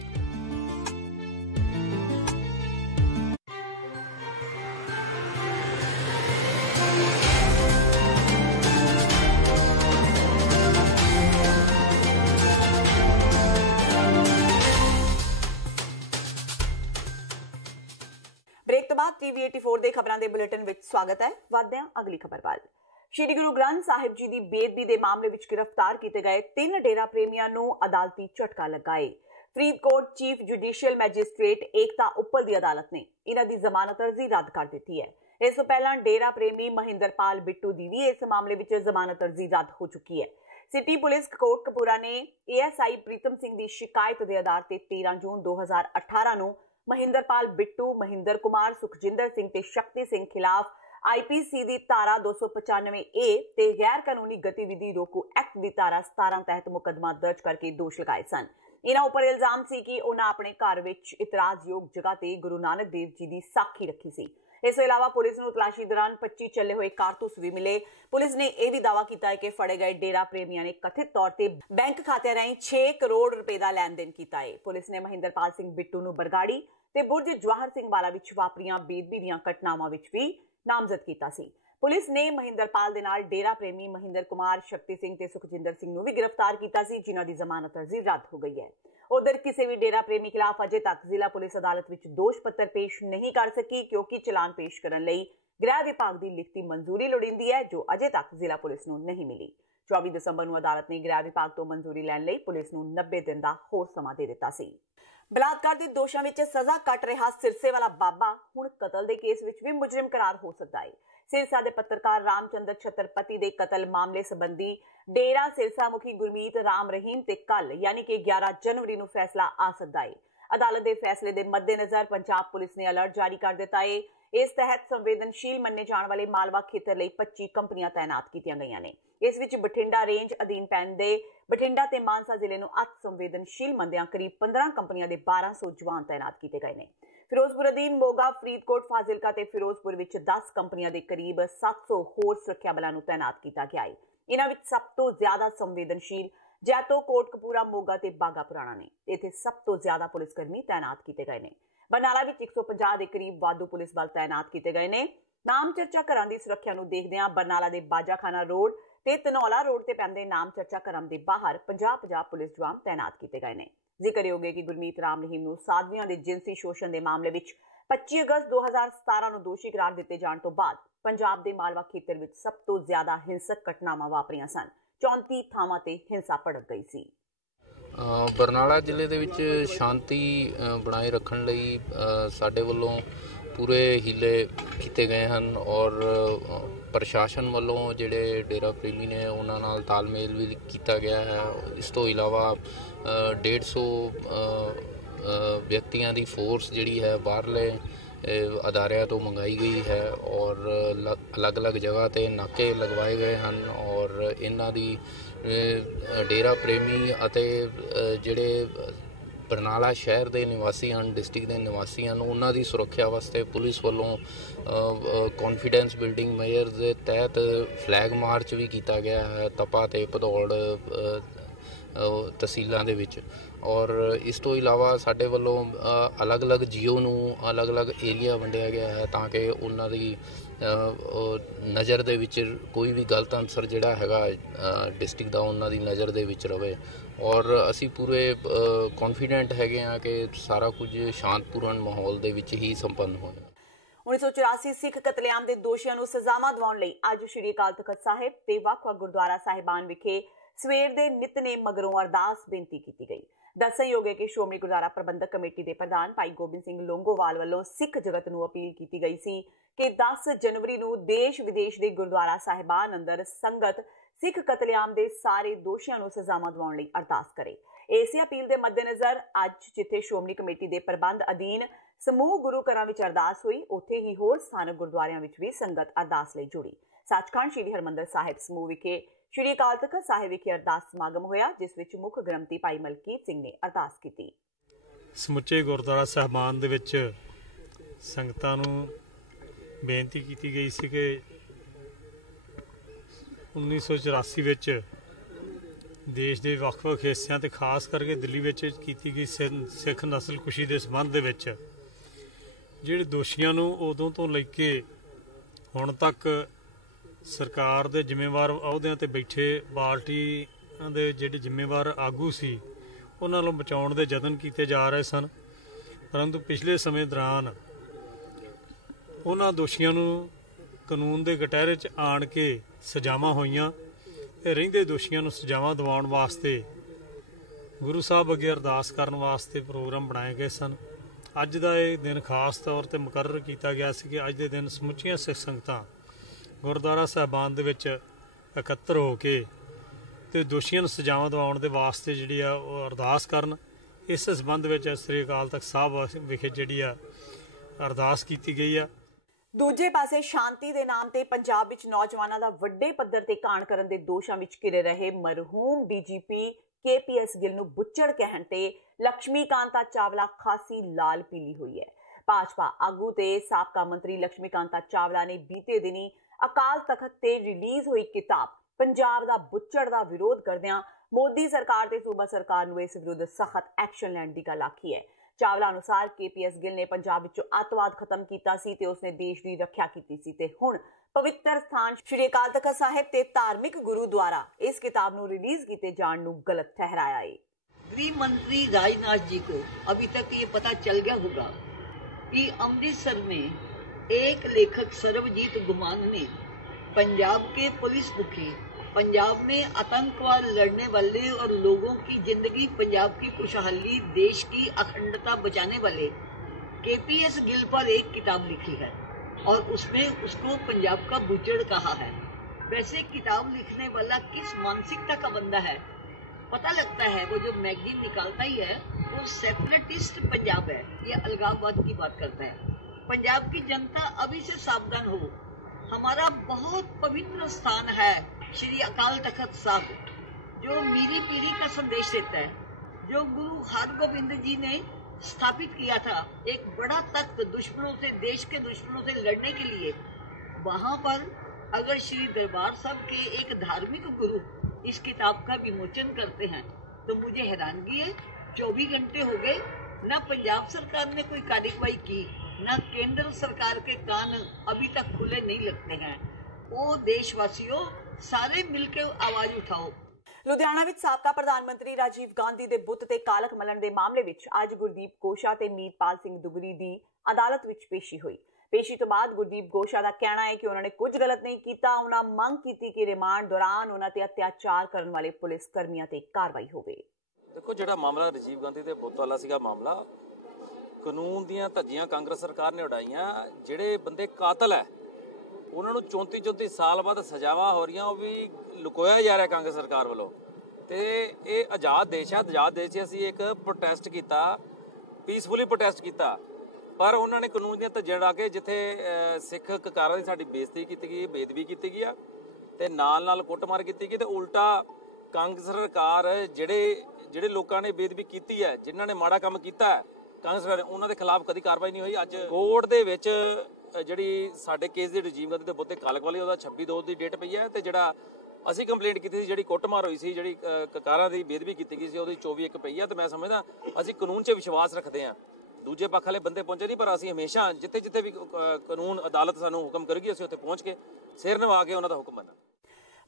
Break ਤੋਂ ਬਾਅਦ TV 84 ਦੇ ਖਬਰਾਂ ਦੇ ਬੁਲੇਟਿਨ ਵਿੱਚ ਸਵਾਗਤ ਹੈ। ਵਧਦੇ ਹਾਂ ਅਗਲੀ ਖਬਰ ਵੱਲ। ਸ਼੍ਰੀ ਗੁਰੂ ਗ੍ਰੰਥ ਸਾਹਿਬ ਜੀ ਦੀ ਬੇਅਦਬੀ ਦੇ ਮਾਮਲੇ ਵਿੱਚ ਗ੍ਰਿਫਤਾਰ ਕੀਤੇ ਗਏ 3 ਡੇਰਾ ਪ੍ਰੇਮੀਆਂ ਨੂੰ ਅਦਾਲਤੀ ਝਟਕਾ ਲੱਗਾ ਹੈ। ਫਰੀਦਕੋਟ ਚੀਫ ਜੁਡੀਸ਼ੀਅਲ ਮੈਜਿਸਟ੍ਰੇਟ ਏਕਤਾ ਉੱਪਲ ਦੀ ਅਦਾਲਤ ਨੇ ਇਹਨਾਂ ਦੀ ਜ਼ਮਾਨਤ ਅਰਜ਼ੀ ਰੱਦ ਕਰ ਦਿੱਤੀ ਹੈ। ਇਸ ਤੋਂ ਪਹਿਲਾਂ ਡੇਰਾ ਪ੍ਰੇਮੀ ਮਹਿੰਦਰਪਾਲ ਬਿੱਟੂ ਦੀ ਵੀ ਇਸ ਮਾਮਲੇ ਵਿੱਚ ਜ਼ਮਾਨਤ ਅਰਜ਼ੀ ਰੱਦ ਹੋ ਚੁੱਕੀ ਹੈ। ਸਿਟੀ ਪੁਲਿਸ ਕੋਟਕਪੂਰਾ ਨੇ ASI ਪ੍ਰੀਤਮ ਸਿੰਘ ਦੀ ਸ਼ਿਕਾਇਤ ਦੇ ਆਧਾਰ ਤੇ 13 ਜੂਨ 2018 ਨੂੰ ਮਹਿੰਦਰਪਾਲ ਬਿੱਟੂ, ਮਹਿੰਦਰ ਕੁਮਾਰ, ਸੁਖਜਿੰਦਰ ਸਿੰਘ ਤੇ ਸ਼ਕਤੀ ਸਿੰਘ ਖਿਲਾਫ IPC ਦੀ ਧਾਰਾ 295A ਤੇ ਗੈਰ ਕਾਨੂੰਨੀ ਗਤੀਵਿਧੀ ਰੋਕੂ ਐਕਟ ਦੀ ਧਾਰਾ 17 ਤਹਿਤ ਮੁਕੱਦਮਾ ਦਰਜ ਕਰਕੇ ਦੋਸ਼ ਲਗਾਏ ਸਨ। ਇਹਨਾਂ ਉੱਪਰ ਇਲਜ਼ਾਮ ਸੀ ਕਿ ਉਹਨਾਂ ਆਪਣੇ ਘਰ ਵਿੱਚ ਇਤਰਾਜ਼ਯੋਗ ਜਗ੍ਹਾ ਤੇ ਗੁਰੂ ਨਾਨਕ ਦੇਵ ਜੀ ਦੀ ਸਾਖੀ ਰੱਖੀ ਸੀ। ਇਸ ਤੋਂ ਇਲਾਵਾ ਪੁਲਿਸ ਨੂੰ ਤਲਾਸ਼ੀ ਦੌਰਾਨ 25 ਚੱਲੇ ਹੋਏ ਕਾਰਤੂਸ ਵੀ ਮਿਲੇ। ਪੁਲਿਸ ਨੇ ਇਹ ਵੀ ਦਾਅਵਾ ਕੀਤਾ ਹੈ ਕਿ ਫੜੇ ਗਏ ਡੇਰਾ ਪ੍ਰੇਮੀਆਂ ਨੇ ਕਥਿਤ ਤੌਰ ਤੇ ਬੈਂਕ ਖਾਤਿਆਂ ਰਾਹੀਂ 6 ਕਰੋੜ ਰੁਪਏ ਦਾ ਲੈਣ ਦੇਣ ਕੀਤਾ ਹੈ। ਪੁਲਿਸ ਨੇ ਮਹਿੰਦਰਪਾਲ ਸਿੰਘ ਬਿੱਟੂ ਨੂੰ ਬਰਗਾੜੀ ਤੇ ਬੁਰਜ ਜਵਾਹਰ ਸਿੰਘ ਵਾਲਾ ਵਿੱਚ ਵਾਪਰੀਆਂ ਬੇਦਬੀ ਦੀਆਂ ਘਟਨਾਵਾਂ ਵਿੱਚ ਵੀ ਨਾਮਜ਼ਦ ਕੀਤਾ ਸੀ। ਪੁਲਿਸ ਨੇ ਮਹਿੰਦਰਪਾਲ ਦੇ ਨਾਲ ਡੇਰਾ ਪ੍ਰੇਮੀ ਮਹਿੰਦਰ ਕੁਮਾਰ, ਸ਼ਕਤੀ ਸਿੰਘ ਤੇ ਸੁਖਜਿੰਦਰ ਸਿੰਘ ਨੂੰ ਵੀ ਗ੍ਰਿਫਤਾਰ ਕੀਤਾ ਸੀ, ਜਿਨ੍ਹਾਂ ਦੀ ਜ਼ਮਾਨਤ ਅਰਜ਼ੀ ਰੱਦ ਹੋ ਗਈ ਹੈ। ਉਧਰ ਕਿਸੇ ਵੀ ਡੇਰਾ ਪ੍ਰੇਮੀ ਖਿਲਾਫ ਅਜੇ ਤੱਕ ਜ਼ਿਲ੍ਹਾ ਪੁਲਿਸ ਅਦਾਲਤ ਵਿੱਚ ਦੋਸ਼ ਪੱਤਰ ਪੇਸ਼ ਨਹੀਂ ਕਰ ਸਕੀ, ਕਿਉਂਕਿ ਚਲਾਨ ਪੇਸ਼ ਕਰਨ ਲਈ ਗ੍ਰਹਿ ਵਿਭਾਗ ਦੀ ਲਿਖਤੀ ਮਨਜ਼ੂਰੀ ਲੋੜੀਂਦੀ ਹੈ, ਜੋ ਅਜੇ ਤੱਕ ਜ਼ਿਲ੍ਹਾ ਪੁਲਿਸ ਨੂੰ ਨਹੀਂ ਮਿਲੀ। 24 ਦਸੰਬਰ ਨੂੰ ਅਦਾਲਤ ਨੇ ਗ੍ਰਹਿ ਵਿਭਾਗ ਤੋਂ ਮਨਜ਼ੂਰੀ ਲੈਣ ਲਈ ਪੁਲਿਸ ਨੂੰ 90 ਦਿਨ ਦਾ ਹੋਰ ਸਮਾਂ ਦੇ ਦਿੱਤਾ ਸੀ। ਬਲਾਤਕਾਰ ਦੇ ਦੋਸ਼ਾਂ ਵਿੱਚ ਸਜ਼ਾ ਕੱਟ ਰਿਹਾ ਸਿਰਸੇ ਵਾਲਾ ਬਾਬਾ ਹੁਣ ਕਤਲ ਦੇ ਕੇਸ ਵਿੱਚ ਵੀ ਮੁਜਰਮ ਕਰਾਰ ਹੋ ਸਕਦਾ ਹੈ। ਸਿਰਸਾ ਦੇ ਪੱਤਰਕਾਰ ਰਾਮਚੰਦਰ ਛਤਰਪਤੀ ਦੇ ਕਤਲ ਮਾਮਲੇ ਸੰਬੰਧੀ ਡੇਰਾ ਸਿਰਸਾ ਮੁਖੀ ਗੁਰਮੀਤ ਰਾਮ ਰਹੀਮ ਤੇ ਕੱਲ ਯਾਨੀ ਕਿ 11 ਜਨਵਰੀ ਨੂੰ ਫੈਸਲਾ ਆ ਸਕਦਾ ਹੈ। ਅਦਾਲਤ ਦੇ ਫੈਸਲੇ ਦੇ ਮੱਦੇਨਜ਼ਰ ਪੰਜਾਬ ਪੁਲਿਸ ਨੇ ਅਲਰਟ ਜਾਰੀ ਕਰ ਦਿੱਤਾ ਹੈ। ਇਸ ਤਹਿਤ ਸੰਵੇਦਨਸ਼ੀਲ ਮੰਨੇ ਜਾਣ ਵਾਲੇ ਮਾਲਵਾ ਖੇਤਰ ਲਈ 25 ਕੰਪਨੀਆਂ ਤਾਇਨਾਤ ਕੀਤੀਆਂ ਗਈਆਂ ਨੇ। ਇਸ ਵਿੱਚ ਬਠਿੰਡਾ ਰੇਂਜ ਅਧੀਨ ਪੈਂਦੇ ਬਠਿੰਡਾ ਤੇ ਮਾਨਸਾ ਜ਼ਿਲ੍ਹੇ ਨੂੰ ਅਤ ਸੰਵੇਦਨਸ਼ੀਲ ਮੰਨਦਿਆਂ ਕਰੀਬ 15 ਕੰਪਨੀਆਂ ਦੇ 1200 ਜਵਾਨ ਤਾਇਨਾਤ ਕੀਤੇ ਗਏ ਨੇ। ਫਿਰੋਜ਼ਪੁਰ ਅਧੀਨ ਮੋਗਾ, ਫਰੀਦਕੋਟ, ਫਾਜ਼ਿਲਕਾ ਤੇ ਫਿਰੋਜ਼ਪੁਰ ਵਿੱਚ 10 ਕੰਪਨੀਆਂ ਦੇ ਕਰੀਬ 700 ਹੋਰ ਸੁਰੱਖਿਆ ਬਲਾਂ ਨੂੰ ਤਾਇਨਾਤ ਕੀਤਾ ਗਿਆ ਹੈ। ਇਹਨਾਂ ਵਿੱਚ ਸਭ ਤੋਂ ਜ਼ਿਆਦਾ ਸੰਵੇਦਨਸ਼ੀਲ ਜੈਤੋ, ਕੋਟਕਪੂਰਾ, ਮੋਗਾ ਤੇ ਬਾਗਾ ਪੁਰਾਣਾ ਨੇ। ਇੱਥੇ ਸਭ ਤੋਂ ਜ਼ਿਆਦਾ ਪੁਲਿਸ ਕਰਮੀ ਤਾਇਨਾਤ ਕੀਤੇ ਗਏ ਨੇ। ਬਰਨਾਲਾ ਵਿੱਚ 150 ਦੇ ਕਰੀਬ ਵਾਧੂ ਪੁਲਿਸ ਬਲ ਤਾਇਨਾਤ ਕੀਤੇ ਗਏ ਨੇ। ਨਾਮ ਚਰਚਾ ਘਰਾਂ ਦੀ ਸੁਰੱਖਿਆ ਨੂੰ ਦੇਖਦਿਆਂ ਬਰਨਾਲਾ ਦੇ ਬਾਜਾਖਾਨਾ ਰੋਡ ਤੇ ਧਨੌਲਾ ਰੋਡ ਤੇ ਪੈਂਦੇ ਨਾਮ ਚਰਚਾ ਘਰਾਂ ਦੇ ਬਾਹਰ 50-50 ਪੁਲਿਸ ਜਵਾਨ ਤਾਇਨਾਤ ਕੀਤੇ ਗਏ ਨੇ। ਜ਼ਿਕਰਯੋਗ ਹੈ ਕਿ ਗੁਰਮੀਤ ਰਾਮ ਰਹੀਮ ਨੂੰ ਸਾਧਵੀਆਂ ਦੇ ਜਿਨਸੀ ਸ਼ੋਸ਼ਣ ਦੇ ਮਾਮਲੇ ਵਿੱਚ 25 ਅਗਸਤ 2017 ਨੂੰ ਦੋਸ਼ੀ ਕਰਾਰ ਦਿੱਤੇ ਜਾਣ ਤੋਂ ਬਾਅਦ ਪੰਜਾਬ ਦੇ ਮਾਲਵਾ ਖੇਤਰ ਵਿੱਚ ਸਭ ਤੋਂ ਜ਼ਿਆਦਾ ਹਿੰਸਕ ਘਟਨਾਵਾਂ ਵਾਪਰੀਆਂ ਸਨ। 34 ਥਾਵਾਂ ਤੇ ਹਿੰਸਾ ਭੜਕ ਗਈ ਸੀ। ਬਰਨਾਲਾ ਜ਼ਿਲ੍ਹੇ ਦੇ ਵਿੱਚ ਸ਼ਾਂਤੀ ਬਣਾਏ ਰੱਖਣ ਲਈ ਸਾਡੇ ਵੱਲੋਂ ਪੂਰੇ ਹੀਲੇ ਕੀਤੇ ਗਏ ਹਨ ਔਰ ਪ੍ਰਸ਼ਾਸਨ ਵੱਲੋਂ ਜਿਹੜੇ ਡੇਰਾ ਪ੍ਰੇਮੀ ਨੇ ਉਹਨਾਂ ਨਾਲ ਤਾਲਮੇਲ ਵੀ ਕੀਤਾ ਗਿਆ ਹੈ। ਇਸ ਤੋਂ ਇਲਾਵਾ 150 ਵਿਅਕਤੀਆਂ ਦੀ ਫੋਰਸ ਜਿਹੜੀ ਹੈ ਬਾਹਰਲੇ ਅਦਾਰਿਆਂ ਤੋਂ ਮੰਗਾਈ ਗਈ ਹੈ ਔਰ ਅਲੱਗ-ਅਲੱਗ ਜਗ੍ਹਾ ਤੇ ਨਾਕੇ ਲਗਵਾਏ ਗਏ ਹਨ ਔਰ ਇਹਨਾਂ ਦੀ ਡੇਰਾ ਪ੍ਰੇਮੀ ਅਤੇ ਜਿਹੜੇ ਬਰਨਾਲਾ ਸ਼ਹਿਰ ਦੇ ਨਿਵਾਸੀ ਹਨ, ਡਿਸਟ੍ਰਿਕਟ ਦੇ ਨਿਵਾਸੀ ਹਨ, ਉਹਨਾਂ ਦੀ ਸੁਰੱਖਿਆ ਵਾਸਤੇ ਪੁਲਿਸ ਵੱਲੋਂ ਕੌਨਫੀਡੈਂਸ ਬਿਲਡਿੰਗ ਮੇਜਰ ਦੇ ਤਹਿਤ ਫਲੈਗ ਮਾਰਚ ਵੀ ਕੀਤਾ ਗਿਆ ਹੈ ਤਪਾ ਤੇ ਭਦੌੜ ਤਹਿਸੀਲਾਂ ਦੇ ਵਿੱਚ। ਔਰ ਇਸ ਤੋਂ ਇਲਾਵਾ ਸਾਡੇ ਵੱਲੋਂ ਅਲੱਗ-ਅਲੱਗ ਜੀਓ ਨੂੰ ਅਲੱਗ-ਅਲੱਗ ਏਰੀਆ ਵੰਡਿਆ ਗਿਆ ਹੈ ਤਾਂ ਕਿ ਉਹਨਾਂ ਦੀ ਨਜ਼ਰ ਦੇ ਵਿੱਚ ਕੋਈ ਵੀ ਗਲਤ ਅਨਸਰ ਜਿਹੜਾ ਹੈਗਾ ਡਿਸਟ੍ਰਿਕਟ ਦਾ ਉਹਨਾਂ ਦੀ ਨਜ਼ਰ ਦੇ ਵਿੱਚ ਰਵੇ ਔਰ ਅਸੀਂ ਪੂਰੇ ਕੌਨਫੀਡੈਂਟ ਹੈਗੇ ਹਾਂ ਕਿ ਸਾਰਾ ਕੁਝ ਸ਼ਾਂਤਪੂਰਨ ਮਾਹੌਲ ਦੇ ਵਿੱਚ ਹੀ ਸੰਪੰਨ ਹੋਇਆ। 1984 ਸਿੱਖ ਕਤਲੇਆਮ ਦੇ ਦੋਸ਼ੀਆਂ ਨੂੰ ਸਜ਼ਾਵਾਂ ਦਿਵਾਉਣ ਲਈ ਅੱਜ ਸ਼੍ਰੀ ਅਕਾਲ ਤਖ਼ਤ ਸਾਹਿਬ ਤੇ ਵੱਖ-ਵੱਖ ਗੁਰਦੁਆਰਾ ਸਾਹਿਬਾਨ ਵਿਖੇ ਸਵੇਰ ਦੇ ਨਿਤਨੇਮ ਮਗਰੋਂ ਅਰਦਾਸ ਬੇਨਤੀ ਕੀਤੀ ਗਈ। ਦੱਸਣਯੋਗ ਹੈ ਕਿ ਸ਼੍ਰੋਮਣੀ ਗੁਰਦੁਆਰਾ ਪ੍ਰਬੰਧਕ ਕਮੇਟੀ ਦੇ ਪ੍ਰਧਾਨ ਭਾਈ ਗੋਬਿੰਦ ਸਿੰਘ ਲੋਂਗੋਵਾਲ ਵੱਲੋਂ ਸਿੱਖ ਜਗਤ ਨੂੰ ਅਪੀਲ ਕੀਤੀ ਗਈ ਸੀ ਕਿ 10 ਜਨਵਰੀ ਨੂੰ ਦੇਸ਼ ਵਿਦੇਸ਼ ਦੇ ਗੁਰਦੁਆਰਾ ਸਾਹਿਬਾਨ ਅੰਦਰ ਸੰਗਤ ਸਿੱਖ ਕਤਲੇਆਮ ਦੇ ਸਾਰੇ ਦੋਸ਼ੀਆਂ ਨੂੰ ਸਜ਼ਾਵਾਂ ਦਿਵਾਉਣ ਲਈ ਅਰਦਾਸ ਕਰੇ। ਇਸੇ ਅਪੀਲ ਦੇ ਮੱਦੇਨਜ਼ਰ ਅੱਜ ਜਿੱਥੇ ਸ਼੍ਰੋਮਣੀ ਕਮੇਟੀ ਦੇ ਪ੍ਰਬੰਧ ਅਧੀਨ ਸਮੂਹ ਗੁਰੂ ਘਰਾਂ ਵਿੱਚ ਅਰਦਾਸ ਹੋਈ, ਉੱਥੇ ਹੀ ਹੋਰ ਸਥਾਨਕ ਗੁਰਦੁਆਰਿਆਂ ਵਿੱਚ ਵੀ ਸੰਗਤ ਅਰਦਾਸ ਲਈ ਜੁੜੀ। ਸੱਚਖੰਡ ਸ੍ਰੀ ਹਰਿਮੰਦਰ ਸਾਹਿਬ ਸਮੂਹ ਵਿਖੇ ਸ਼੍ਰੀ ਅਕਾਲ ਤਖ਼ਤ ਸਾਹਿਬ ਵਿਖੇ ਅਰਦਾਸ ਸਮਾਗਮ ਹੋਇਆ, ਜਿਸ ਵਿੱਚ ਮੁੱਖ ਗ੍ਰੰਥੀ ਭਾਈ ਮਲਕੀਤ ਸਿੰਘ ਨੇ ਅਰਦਾਸ ਕੀਤੀ। ਸਮੁੱਚੇ ਗੁਰਦੁਆਰਾ ਸਾਹਿਬਾਨ ਦੇ ਵਿੱਚ ਸੰਗਤਾਂ ਨੂੰ ਬੇਨਤੀ ਕੀਤੀ ਗਈ ਸੀ ਕਿ 1984 ਵਿੱਚ ਦੇਸ਼ ਦੇ ਵੱਖ-ਵੱਖ ਹਿੱਸਿਆਂ ਤੇ ਖਾਸ ਕਰਕੇ ਦਿੱਲੀ ਵਿੱਚ ਕੀਤੀ ਗਈ ਸਿੱਖ ਨਸਲਕੁਸ਼ੀ ਦੇ ਸੰਬੰਧ ਦੇ ਵਿੱਚ ਜਿਹੜੇ ਦੋਸ਼ੀਆਂ ਨੂੰ ਉਦੋਂ ਤੋਂ ਲੈ ਕੇ ਹੁਣ ਤੱਕ ਸਰਕਾਰ ਦੇ ਜ਼ਿੰਮੇਵਾਰ ਅਹੁਦਿਆਂ ਤੇ ਬੈਠੇ ਪਾਰਟੀਆਂ ਦੇ ਜਿਹੜੇ ਜ਼ਿੰਮੇਵਾਰ ਆਗੂ ਸੀ ਉਹਨਾਂ ਨੂੰ ਬਚਾਉਣ ਦੇ ਯਤਨ ਕੀਤੇ ਜਾ ਰਹੇ ਸਨ, ਪਰੰਤੂ ਪਿਛਲੇ ਸਮੇਂ ਦੌਰਾਨ ਉਹਨਾਂ ਦੋਸ਼ੀਆਂ ਨੂੰ ਕਾਨੂੰਨ ਦੇ ਗਟਹਿਰੇ 'ਚ ਆਣ ਕੇ ਸਜ਼ਾਵਾਂ ਹੋਈਆਂ ਤੇ ਰਹਿੰਦੇ ਦੋਸ਼ੀਆਂ ਨੂੰ ਸਜ਼ਾਵਾਂ ਦਿਵਾਉਣ ਵਾਸਤੇ ਗੁਰੂ ਸਾਹਿਬ ਅੱਗੇ ਅਰਦਾਸ ਕਰਨ ਵਾਸਤੇ ਪ੍ਰੋਗਰਾਮ ਬਣਾਏ ਗਏ ਸਨ ਅੱਜ ਦਾ ਇਹ ਦਿਨ ਖਾਸ ਤੌਰ ਤੇ ਮੁਕਰਰ ਕੀਤਾ ਗਿਆ ਸੀ ਕਿ ਅੱਜ ਦੇ ਦਿਨ ਸਮੁੱਚੀਆਂ ਸਿੱਖ ਸੰਗਤਾਂ ਗੁਰਦੁਆਰਾ ਸਾਹਿਬਾਨ ਦੇ ਵਿੱਚ ਇਕੱਤਰ ਹੋ ਕੇ ਤੇ ਦੋਸ਼ੀਆਂ ਨੂੰ ਸਜ਼ਾਵਾਂ ਦਿਵਾਉਣ ਦੇ ਵਾਸਤੇ ਜਿਹੜੀ ਆ ਉਹ ਅਰਦਾਸ ਕਰਨ। ਇਸ ਸੰਬੰਧ ਵਿੱਚ ਸ੍ਰੀ ਅਕਾਲ ਤਖਤ ਸਾਹਿਬ ਵਿਖੇ ਜਿਹੜੀ ਆ ਅਰਦਾਸ ਕੀਤੀ ਗਈ ਆ। ਦੂਜੇ ਪਾਸੇ ਸ਼ਾਂਤੀ ਦੇ ਨਾਮ ਤੇ ਪੰਜਾਬ ਵਿੱਚ ਨੌਜਵਾਨਾਂ ਦਾ ਵੱਡੇ ਪੱਧਰ ਤੇ ਕਾਂਡ ਕਰਨ ਦੇ ਦੋਸ਼ਾਂ ਵਿੱਚ ਘਿਰੇ ਰਹੇ ਮਰਹੂਮ ਡੀਜੀਪੀ KPS ਗਿੱਲ ਨੂੰ ਬੁੱਚੜ ਕਹਿਣ ਤੇ ਲక్ష్ਮੀ ਕਾਂਤਾ ਚਾਵਲਾ ਖਾਸੀ ਲਾਲ ਪੀਲੀ ਹੋਈ ਹੈ। ਭਾਜਪਾ ਆਗੂ ਤੇ ਸਾਬਕਾ ਮੰਤਰੀ ਲక్ష్ਮੀ ਕਾਂਤਾ ਚਾਵਲਾ ਨੇ ਬੀਤੇ ਦਿਨੀ ਅਕਾਲ ਤਖਤ ਤੇ ਰਿਲੀਜ਼ ਹੋਈ ਕਿਤਾਬ ਪੰਜਾਬ ਦਾ ਬੁੱਚੜ ਦਾ ਵਿਰੋਧ ਕਰਦਿਆਂ ਮੋਦੀ ਸਰਕਾਰ ਤੇ ਸੂਬਾ ਸਰਕਾਰ ਨੂੰ ਇਸ ਵਿਰੁੱਧ ਸਖਤ ਐਕਸ਼ਨ ਲੈਣ ਦੀ ਗੱਲ ਆਖੀ ਹੈ। ਚਾਵਲਾ ਅਨੁਸਾਰ KPS ਗਿੱਲ ਨੇ ਪੰਜਾਬ ਵਿੱਚੋਂ ਅੱਤਵਾਦ ਖਤਮ ਕੀਤਾ ਸੀ ਤੇ ਉਸਨੇ ਦੇਸ਼ ਦੀ ਰੱਖਿਆ ਕੀਤੀ ਸੀ ਤੇ ਹੁਣ ਪਵਿੱਤਰ ਸਥਾਨ ਸ਼੍ਰੀ ਅਕਾਲ ਤਖਤ ਸਾਹਿਬ ਤੇ ਧਾਰਮਿਕ ਗੁਰੂ ਦੁਆਰਾ ਇਸ किताब ਨੂੰ रिलीज किए जाने ਨੂੰ गलत ठहराया है। गृह मंत्री राजनाथ जी को अभी तक ये पता चल गया होगा कि अमृतसर में एक लेखक सर्वजीत गुमान ने पंजाब के पुलिस मुखी, पंजाब में आतंकवाद लड़ने वाले और लोगों की जिंदगी, पंजाब की खुशहाली, देश की अखंडता बचाने वाले KPS गिल पर एक किताब लिखी है और उसमें उसको पंजाब का बुचड़ कहा है। वैसे किताब लिखने वाला किस मानसिकता का बंदा है पता लगता है। वो जो मैगजीन निकालता ही है वो सेपरेटिस्ट पंजाब है, ये अलगाववाद की बात करता है। पंजाब की जनता अभी से सावधान हो। हमारा बहुत पवित्र स्थान है श्री अकाल तखत साहब, जो मीरी पीरी का संदेश देता है, जो गुरु हरगोबिंद जी ने स्थापित किया था, एक बड़ा तख्त दुश्मनों से, देश के दुश्मनों से लड़ने के लिए। वहां पर अगर श्री दरबार साहब के एक धार्मिक गुरु इस किताब का विमोचन करते हैं तो मुझे हैरानगी है। 24 घंटे हो गए, न पंजाब सरकार ने कोई कार्रवाई की, न केंद्र सरकार के कान अभी तक खुले नहीं लगते हैं। वो देशवासियों सारे मिलकर आवाज उठाओ। ਲੁਧਿਆਣਾ ਵਿੱਚ ਸਾਬਕਾ ਪ੍ਰਧਾਨ ਮੰਤਰੀ ਰਾਜੀਵ ਗਾਂਧੀ ਦੇ ਬੁੱਤ ਤੇ ਕਾਲਖ ਮਲਣ ਦੇ ਮਾਮਲੇ ਵਿੱਚ ਅੱਜ ਗੁਰਦੀਪ ਗੋਸ਼ਾ ਤੇ ਮੀਤਪਾਲ ਸਿੰਘ ਦੁਗਰੀ ਦੀ ਅਦਾਲਤ ਵਿੱਚ ਪੇਸ਼ੀ ਹੋਈ। ਪੇਸ਼ੀ ਤੋਂ ਬਾਅਦ ਗੁਰਦੀਪ ਗੋਸ਼ਾ ਦਾ ਕਹਿਣਾ ਹੈ ਕਿ ਉਹਨਾਂ ਨੇ ਕੁਝ ਗਲਤ ਨਹੀਂ ਕੀਤਾ। ਉਹਨਾਂ ਮੰਗ ਕੀਤੀ ਕਿ ਰਿਮਾਂਡ ਦੌਰਾਨ ਉਹਨਾਂ ਤੇ ਅਤਿਆਚਾਰ ਕਰਨ ਵਾਲੇ ਪੁਲਿਸ ਕਰਮੀਆਂ ਤੇ ਕਾਰਵਾਈ ਹੋਵੇ। ਦੇਖੋ, ਜਿਹੜਾ ਮਾਮਲਾ ਰਾਜੀਵ ਗਾਂਧੀ ਦੇ ਬੁੱਤ ਵਾਲਾ ਸੀਗਾ ਮਾਮਲਾ, ਕਾਨੂੰਨ ਦੀਆਂ ਧੱਜੀਆਂ ਕਾਂਗਰਸ ਸਰਕਾਰ ਨੇ ਉਡਾਈਆਂ। ਜਿਹੜੇ ਬੰਦੇ ਕਾਤਲ ਹੈ ਉਹਨਾਂ ਨੂੰ 34 ਸਾਲ ਬਾਅਦ ਸਜ਼ਾਵਾਂ ਹੋ ਰਹੀਆਂ, ਉਹ ਵੀ ਲੁਕੋਇਆ ਜਾ ਰਿਹਾ ਕਾਂਗਰਸ ਸਰਕਾਰ ਵੱਲੋਂ। ਤੇ ਇਹ ਆਜ਼ਾਦ ਦੇਸ਼ ਹੈ। ਆਜ਼ਾਦ ਦੇਸ਼ 'ਚ ਅਸੀਂ ਇੱਕ ਪ੍ਰੋਟੈਸਟ ਕੀਤਾ, ਪੀਸਫੁਲੀ ਪ੍ਰੋਟੈਸਟ ਕੀਤਾ, ਪਰ ਉਹਨਾਂ ਨੇ ਕਾਨੂੰਨ ਦੀਆਂ ਧੱਜੀਆਂ ਉਡਾ ਕੇ ਜਿੱਥੇ ਸਿੱਖ ਕਕਾਰਾਂ ਦੀ ਸਾਡੀ ਬੇਇੱਜ਼ਤੀ ਕੀਤੀ ਗਈ, ਬੇਦਬੀ ਕੀਤੀ ਗਈ ਆ ਤੇ ਨਾਲ ਕੁੱਟਮਾਰ ਕੀਤੀ ਗਈ, ਤੇ ਉਲਟਾ ਕਾਂਗਰਸ ਸਰਕਾਰ ਜਿਹੜੇ ਲੋਕਾਂ ਨੇ ਬੇਦਬੀ ਕੀਤੀ ਹੈ, ਜਿਨ੍ਹਾਂ ਨੇ ਮਾੜਾ ਕੰਮ ਕੀਤਾ ਹੈ, ਕਾਂਗਰਸ ਸਰਕਾਰ ਉਹਨਾਂ ਦੇ ਖਿਲਾਫ ਕਦੀ ਕਾਰਵਾਈ ਨਹੀਂ ਹੋਈ। ਅੱਜ ਕੋਰਟ ਦੇ ਵਿੱਚ ਜਿਹੜੀ ਸਾਡੇ ਕੇਸ ਦੀ ਰਾਜੀਵ ਗਾਂਧੀ ਦੇ ਬੁੱਤੇ ਕਾਲਖ ਵਾਲੀ, ਉਹਦਾ 26/2 ਦੀ ਡੇਟ ਪਈ ਹੈ ਤੇ ਜਿਹੜਾ ਅਸੀਂ ਕੰਪਲੇਂਟ ਕੀਤੀ ਸੀ, ਜਿਹੜੀ ਕੁੱਟਮਾਰ ਹੋਈ ਸੀ, ਜਿਹੜੀ ਕਕਾਰਾਂ ਦੀ ਬੇਦਬੀ ਕੀਤੀ ਗਈ ਸੀ, ਉਹਦੀ 24/1 ਪਈ ਹੈ। ਤੇ ਮੈਂ ਸਮਝਦਾ ਅਸੀਂ ਕਾਨੂੰਨ 'ਚ ਵਿਸ਼ਵਾਸ ਰੱਖਦੇ ਹਾਂ। ਦੂਜੇ ਪੱਖ ਵਾਲੇ ਬੰਦੇ ਪਹੁੰਚੇ ਨਹੀਂ, ਪਰ ਅਸੀਂ ਹਮੇਸ਼ਾ ਜਿੱਥੇ ਵੀ ਕਾਨੂੰਨ ਅਦਾਲਤ ਸਾਨੂੰ ਹੁਕਮ ਕਰੇਗੀ ਅਸੀਂ ਉੱਥੇ ਪਹੁੰਚ ਕੇ ਸਿਰ ਨਿਵਾ ਕੇ ਉਹਨਾਂ ਦਾ ਹੁਕਮ ਮੰਨਾਂਗੇ।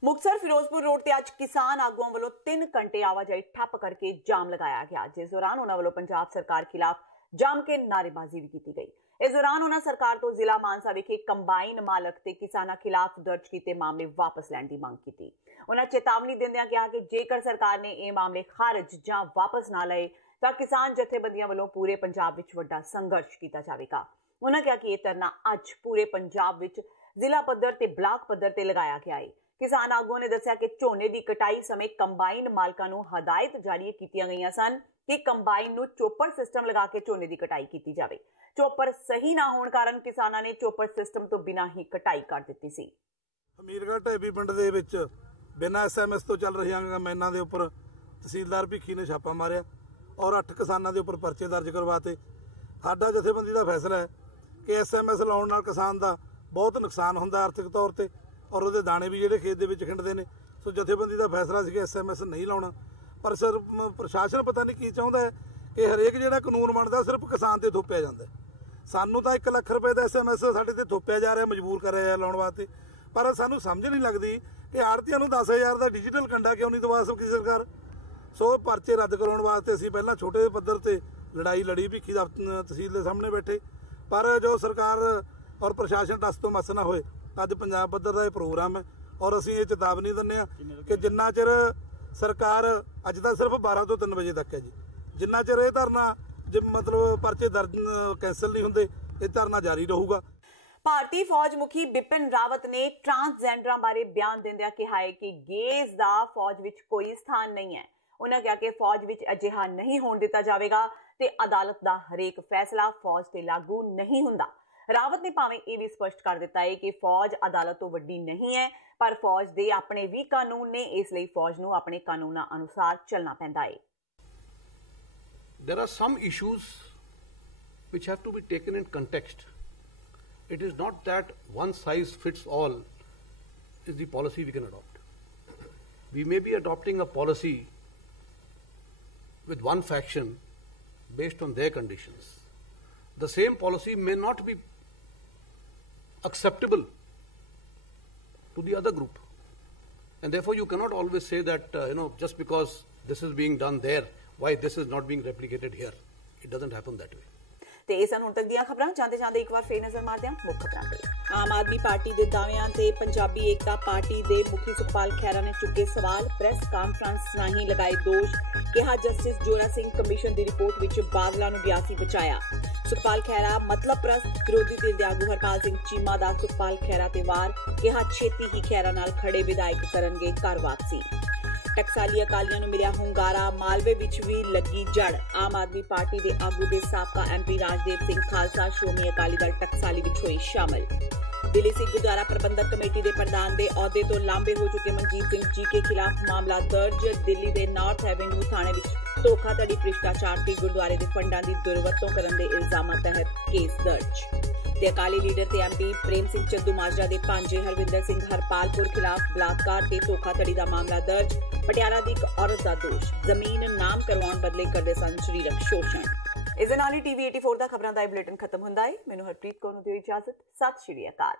ਮੁਕਤਸਰ ਫਿਰੋਜ਼ਪੁਰ ਰੋਡ ਤੇ ਅੱਜ ਕਿਸਾਨ ਆਗੂਆਂ ਵੱਲੋਂ 3 ਘੰਟੇ ਆਵਾਜਾਈ ਠੱਪ ਕਰਕੇ ਜਾਮ ਲਗਾਇਆ ਗਿਆ, ਜਿਸ ਦੌਰਾਨ ਉਹਨਾਂ ਵੱਲੋਂ ਪੰਜਾਬ ਸਰਕਾਰ ਖਿਲਾਫ ਜੰਮ ਕੇ ਨਾਅਰੇਬਾਜ਼ੀ ਵੀ ਕੀਤੀ ਗਈ। ਇਸ ਦੌਰਾਨ ਉਹਨਾਂ ਸਰਕਾਰ ਤੋਂ ਜ਼ਿਲ੍ਹਾ ਮਾਨਸਾ ਵਿਖੇ ਕੰਬਾਈਨ ਮਾਲਕ ਤੇ ਕਿਸਾਨਾਂ ਖਿਲਾਫ ਦਰਜ ਕੀਤੇ ਮਾਮਲੇ ਵਾਪਸ ਲੈਣ ਦੀ ਮੰਗ ਕੀਤੀ। ਉਹਨਾਂ ਚੇਤਾਵਨੀ ਦਿੰਦਿਆਂ ਕਿਹਾ ਕਿ ਜੇਕਰ ਸਰਕਾਰ ਨੇ ਇਹ ਮਾਮਲੇ ਖਾਰਜ ਜਾਂ ਵਾਪਸ ਨਾ ਲਏ ਤਾਂ ਕਿਸਾਨ ਜਥੇਬੰਦੀਆਂ ਵੱਲੋਂ ਪੂਰੇ ਪੰਜਾਬ ਵਿੱਚ ਵੱਡਾ ਸੰਘਰਸ਼ ਕੀਤਾ ਜਾਵੇਗਾ। ਉਹਨਾਂ ਕਿਹਾ ਕਿ ਇਹ ਧਰਨਾ ਅੱਜ ਪੂਰੇ ਪੰਜਾਬ ਵਿੱਚ ਜ਼ਿਲ੍ਹਾ ਪੱਧਰ ਤੇ ਬਲਾਕ ਪੱਧਰ ਤੇ ਲਗਾਇਆ ਗਿਆ ਹੈ। ਕਿਸਾਨ ਆਗੂਆਂ ਨੇ ਦੱਸਿਆ ਕਿ ਝੋਨੇ ਦੀ ਕਟਾਈ ਸਮੇਂ ਕੰਬਾਈਨ ਮਾਲਕਾਂ ਨੂੰ ਹਦਾਇਤ ਜਾਰੀ ਕੀਤੀਆਂ ਗਈਆਂ ਸਨ ਕਿ ਕੰਬਾਈਨ ਨੂੰ ਚੋਪਰ ਸਿਸਟਮ ਲਗਾ ਕੇ ਝੋਨੇ ਦੀ ਕਟਾਈ ਕੀਤੀ ਜਾਵੇ। ਚੋਪਰ ਸਹੀ ਨਾ ਹੋਣ ਕਾਰਨ ਕਿਸਾਨਾਂ ਨੇ ਚੋਪਰ ਸਿਸਟਮ ਤੋਂ ਬਿਨਾਂ ਹੀ ਕਟਾਈ ਕਰ ਦਿੱਤੀ ਸੀ। ਹਮੀਰਗੜ੍ਹ ਢੇਬੀ ਪਿੰਡ ਦੇ ਵਿੱਚ ਬਿਨਾਂ SMS ਤੋਂ ਚੱਲ ਰਹੀਆਂ ਕੰਬਾਈਨਾਂ ਦੇ ਉੱਪਰ ਤਹਿਸੀਲਦਾਰ ਭਿੱਖੀ ਨੇ ਛਾਪਾ ਮਾਰਿਆ ਔਰ 8 ਕਿਸਾਨਾਂ ਦੇ ਉੱਪਰ ਪਰਚੇ ਦਰਜ ਕਰਵਾਤੇ। ਸਾਡਾ ਜਥੇਬੰਦੀ ਦਾ ਫੈਸਲਾ ਹੈ ਕਿ SMS ਲਾਉਣ ਨਾਲ ਕਿਸਾਨ ਦਾ ਬਹੁਤ ਨੁਕਸਾਨ ਹੁੰਦਾ ਆਰਥਿਕ ਤੌਰ ਤੇ, ਔਰ ਉਹਦੇ ਦਾਣੇ ਵੀ ਜਿਹੜੇ ਖੇਤ ਦੇ ਵਿੱਚ ਖਿੰਡਦੇ ਨੇ। ਸੋ ਜਥੇਬੰਦੀ ਦਾ ਫੈਸਲਾ ਸੀ ਕਿ SMS ਨਹੀਂ ਲਾਉਣਾ। ਪਰ ਸਰ ਪ੍ਰਸ਼ਾਸਨ ਪਤਾ ਨਹੀਂ ਕੀ ਚਾਹੁੰਦਾ ਹੈ ਕਿ ਹਰੇਕ ਜਿਹੜਾ ਕਾਨੂੰਨ ਬਣਦਾ ਸਿਰਫ ਕਿਸਾਨ ਤੇ ਥੋਪਿਆ ਜਾਂਦਾ। ਸਾਨੂੰ ਤਾਂ 1 ਲੱਖ ਰੁਪਏ ਦਾ SMS ਸਾਡੇ ਤੇ ਥੋਪਿਆ ਜਾ ਰਿਹਾ, ਮਜਬੂਰ ਕਰ ਰਿਹਾ ਲਾਉਣ ਵਾਸਤੇ। ਪਰ ਸਾਨੂੰ ਸਮਝ ਨਹੀਂ ਲੱਗਦੀ ਕਿ ਆੜ੍ਹਤੀਆਂ ਨੂੰ 10,000 ਦਾ ਡਿਜੀਟਲ ਕੰਡਾ ਕਿਉਂ ਨਹੀਂ ਦਵਾ ਸਕਦੀ ਸਰਕਾਰ। ਸੋ ਪਰਚੇ ਰੱਦ ਕਰਾਉਣ ਵਾਸਤੇ ਅਸੀਂ ਪਹਿਲਾਂ ਛੋਟੇ ਪੱਧਰ ਤੇ ਲੜਾਈ ਲੜੀ, ਭਿੱਖੀ ਦਾ ਤਹਿਸੀਲ ਦੇ ਸਾਹਮਣੇ ਬੈਠੇ। ਪਰ ਜੋ ਸਰਕਾਰ ਔਰ ਪ੍ਰਸ਼ਾਸਨ ਟਸ ਤੋਂ ਮਸ ਨਾ ਹੋਏ, ਅੱਜ ਪੰਜਾਬ ਪੱਧਰ ਦਾ ਇਹ ਪ੍ਰੋਗਰਾਮ ਹੈ ਔਰ ਅਸੀਂ ਇਹ ਚੇਤਾਵਨੀ ਦਿੰਦੇ ਹਾਂ ਕਿ ਜਿੰਨਾ ਚਿਰ ਸਰਕਾਰ ਅੱਜ ਤਾਂ ਸਿਰਫ 12 ਤੋਂ 3 ਵਜੇ ਤੱਕ ਹੈ ਜੀ, ਜਿੰਨਾ ਚਿਰ ਇਹ ਧਰਨਾ ਜੇ ਮਤਲਬ ਪਰਚੇ ਦਰਜ ਕੈਂਸਲ ਨਹੀਂ ਹੁੰਦੇ ਇਹ ਧਰਨਾ ਜਾਰੀ ਰਹੂਗਾ। ਭਾਰਤੀ ਫੌਜ ਮੁਖੀ ਬਿਪਿਨ ਰਾਵਤ ਨੇ ਟਰਾਂਸਜੈਂਡਰਾਂ ਬਾਰੇ ਬਿਆਨ ਦਿੰਦਿਆਂ ਕਿਹਾ ਹੈ ਕਿ ਗੇਜ਼ ਦਾ ਫੌਜ ਵਿੱਚ ਕੋਈ ਸਥਾਨ ਨਹੀਂ ਹੈ। ਉਹਨਾਂ ਕਿਹਾ ਕਿ ਫੌਜ ਵਿੱਚ ਅਜਿਹਾ ਨਹੀਂ ਹੋਣ ਦਿੱਤਾ ਜਾਵੇਗਾ ਤੇ ਅਦਾਲਤ ਦਾ ਹਰੇਕ ਫੈਸਲਾ ਫੌਜ ਤੇ ਲਾਗੂ ਨਹੀਂ ਹੁੰਦਾ। ਰਾਵਤ ਨੇ ਭਾਵੇਂ ਇਹ ਵੀ ਸਪਸ਼ਟ ਕਰ ਦਿੱਤਾ ਹੈ ਕਿ ਫੌਜ ਅਦਾਲਤ ਤੋਂ ਵੱਡੀ ਨਹੀਂ ਹੈ, ਪਰ ਫੌਜ ਦੇ ਆਪਣੇ ਵੀ ਕਾਨੂੰਨ ਨੇ, ਇਸ ਲਈ ਫੌਜ ਨੂੰ ਆਪਣੇ ਕਾਨੂੰਨਾਂ ਅਨੁਸਾਰ ਚੱਲਣਾ ਪੈਂਦਾ ਹੈ। There are some issues which have to be taken in context. It is not that one size fits all is the policy we can adopt. We may be adopting a policy with one faction based on their conditions. The same policy may not be acceptable to the other group. And therefore you cannot always say that, just because this is being done there, why this is not being replicated here. It doesn't happen that way. ਤੇ ਇਹ ਸਨ ਹੁਣ ਤੱਕ ਦੀਆਂ ਖਬਰਾਂ। ਜਾਂਦੇ ਇੱਕ ਵਾਰ ਫੇਰ ਨਜ਼ਰ ਮਾਰਦੇ ਹਾਂ ਮੁੱਖ ਖਬਰਾਂ ਤੇ। ਆਮ ਆਦਮੀ ਪਾਰਟੀ ਦੇ ਦਾਅਵਿਆਂ ਤੇ ਪੰਜਾਬੀ ਏਕਤਾ ਪਾਰਟੀ ਦੇ ਮੁਖੀ ਸੁਖਪਾਲ ਖਹਿਰਾ ਨੇ ਚੁੱਕੇ ਸਵਾਲ, ਪ੍ਰੈਸ ਕਾਨਫਰੰਸ ਰਾਹੀਂ ਲਗਾਏ ਦੋਸ਼, ਕਿਹਾ ਜਸਟਿਸ ਜੋਰਾ ਸਿੰਘ ਕਮਿਸ਼ਨ ਦੀ ਰਿਪੋਰਟ ਵਿੱਚ ਬਾਦਲਾਂ ਨੂੰ ਗਿਆ ਸੀ ਬਚਾਇਆ। ਸੁਖਪਾਲ ਖਹਿਰਾ ਮਤਲਬ ਪ੍ਰਸਤ, ਵਿਰੋਧੀ ਧਿਰ ਦੇ ਆਗੂ ਹਰਪਾਲ ਸਿੰਘ ਚੀਮਾ ਦਾ ਸੁਖਪਾਲ ਖਹਿਰਾ ਤੇ ਵਾਰ, ਕਿਹਾ ਛੇਤੀ ਹੀ ਖਹਿਰਾ ਨਾਲ ਖੜੇ ਵਿਧਾਇਕ ਕਰਨਗੇ ਘਰ ਵਾਪਸੀ। ਟਕਸਾਲੀ ਅਕਾਲੀਆਂ ਨੂੰ ਮਿਲਿਆ ਹੁੰਗਾਰਾ, ਮਾਲਵੇ ਵਿੱਚ ਵੀ ਲੱਗੀ ਜੜ। ਆਮ ਆਦਮੀ ਪਾਰਟੀ ਦੇ ਆਗੂ ਦੇ ਸਾਬਕਾ MP ਰਾਜਦੇਵ ਸਿੰਘ ਖਾਲਸਾ ਸ਼੍ਰੋਮਣੀ ਅਕਾਲੀ ਦਲ ਟਕਸਾਲੀ ਵਿੱਚ ਹੋਏ ਸ਼ਾਮਲ। ਦਿੱਲੀ ਸਿੱਖ ਗੁਰਦੁਆਰਾ ਪ੍ਰਬੰਧਕ ਕਮੇਟੀ ਦੇ ਪ੍ਰਧਾਨ ਦੇ ਅਹੁਦੇ ਤੋਂ ਲਾਂਭੇ ਹੋ ਚੁੱਕੇ ਮਨਜੀਤ ਸਿੰਘ ਜੀ ਖਿਲਾਫ ਮਾਮਲਾ ਦਰਜ। ਦਿੱਲੀ ਦੇ ਨਾਰਥ ਐਵੇਨਿਊ ਥਾਣੇ ਵਿੱਚ ਧੋਖਾਧੜੀ, ਭ੍ਰਿਸ਼ਟਾਚਾਰ ਤੇ ਗੁਰਦੁਆਰੇ ਦੇ ਫੰਡਾਂ ਦੀ ਦੁਰਵਰਤੋਂ ਕਰਨ ਦੇ ਇਲਜ਼ਾਮਾਂ ਤਹਿਤ ਕੇਸ ਦਰਜ। ਤੇ ਅਕਾਲੀ ਲੀਡਰ ਤੇ MP ਪ੍ਰੇਮ ਸਿੰਘ ਚੰਦੂਮਾਜਰਾ ਦੇ ਭਾਂਜੇ ਹਰਵਿੰਦਰ ਸਿੰਘ ਹਰਪਾਲਪੁਰ ਖਿਲਾਫ ਬਲਾਤਕਾਰ ਤੇ ਧੋਖਾਧੜੀ ਦਾ ਮਾਮਲਾ ਦਰਜ। ਪਟਿਆਲਾ ਦੀ ਇੱਕ ਔਰਤ ਦਾ ਦੋਸ਼, ਜ਼ਮੀਨ ਨਾਮ ਕਰਵਾਉਣ ਬਦਲੇ ਕਰਦੇ ਸਨ ਸਰੀਰਕ ਸ਼ੋਸ਼ਣ। ਇਸ ਦੇ ਨਾਲ ਹੀ TV 84 ਦਾ ਖਬਰਾਂ ਦਾ ਇਹ ਬੁਲੇਟਿਨ ਖਤਮ ਹੁੰਦਾ ਹੈ। ਮੈਨੂੰ ਹਰਪ੍ਰੀਤ ਕੌਰ ਨੂੰ ਦਿਓ ਇਜਾਜ਼ਤ। ਸਤਿ ਸ਼੍ਰੀ ਅਕਾਲ।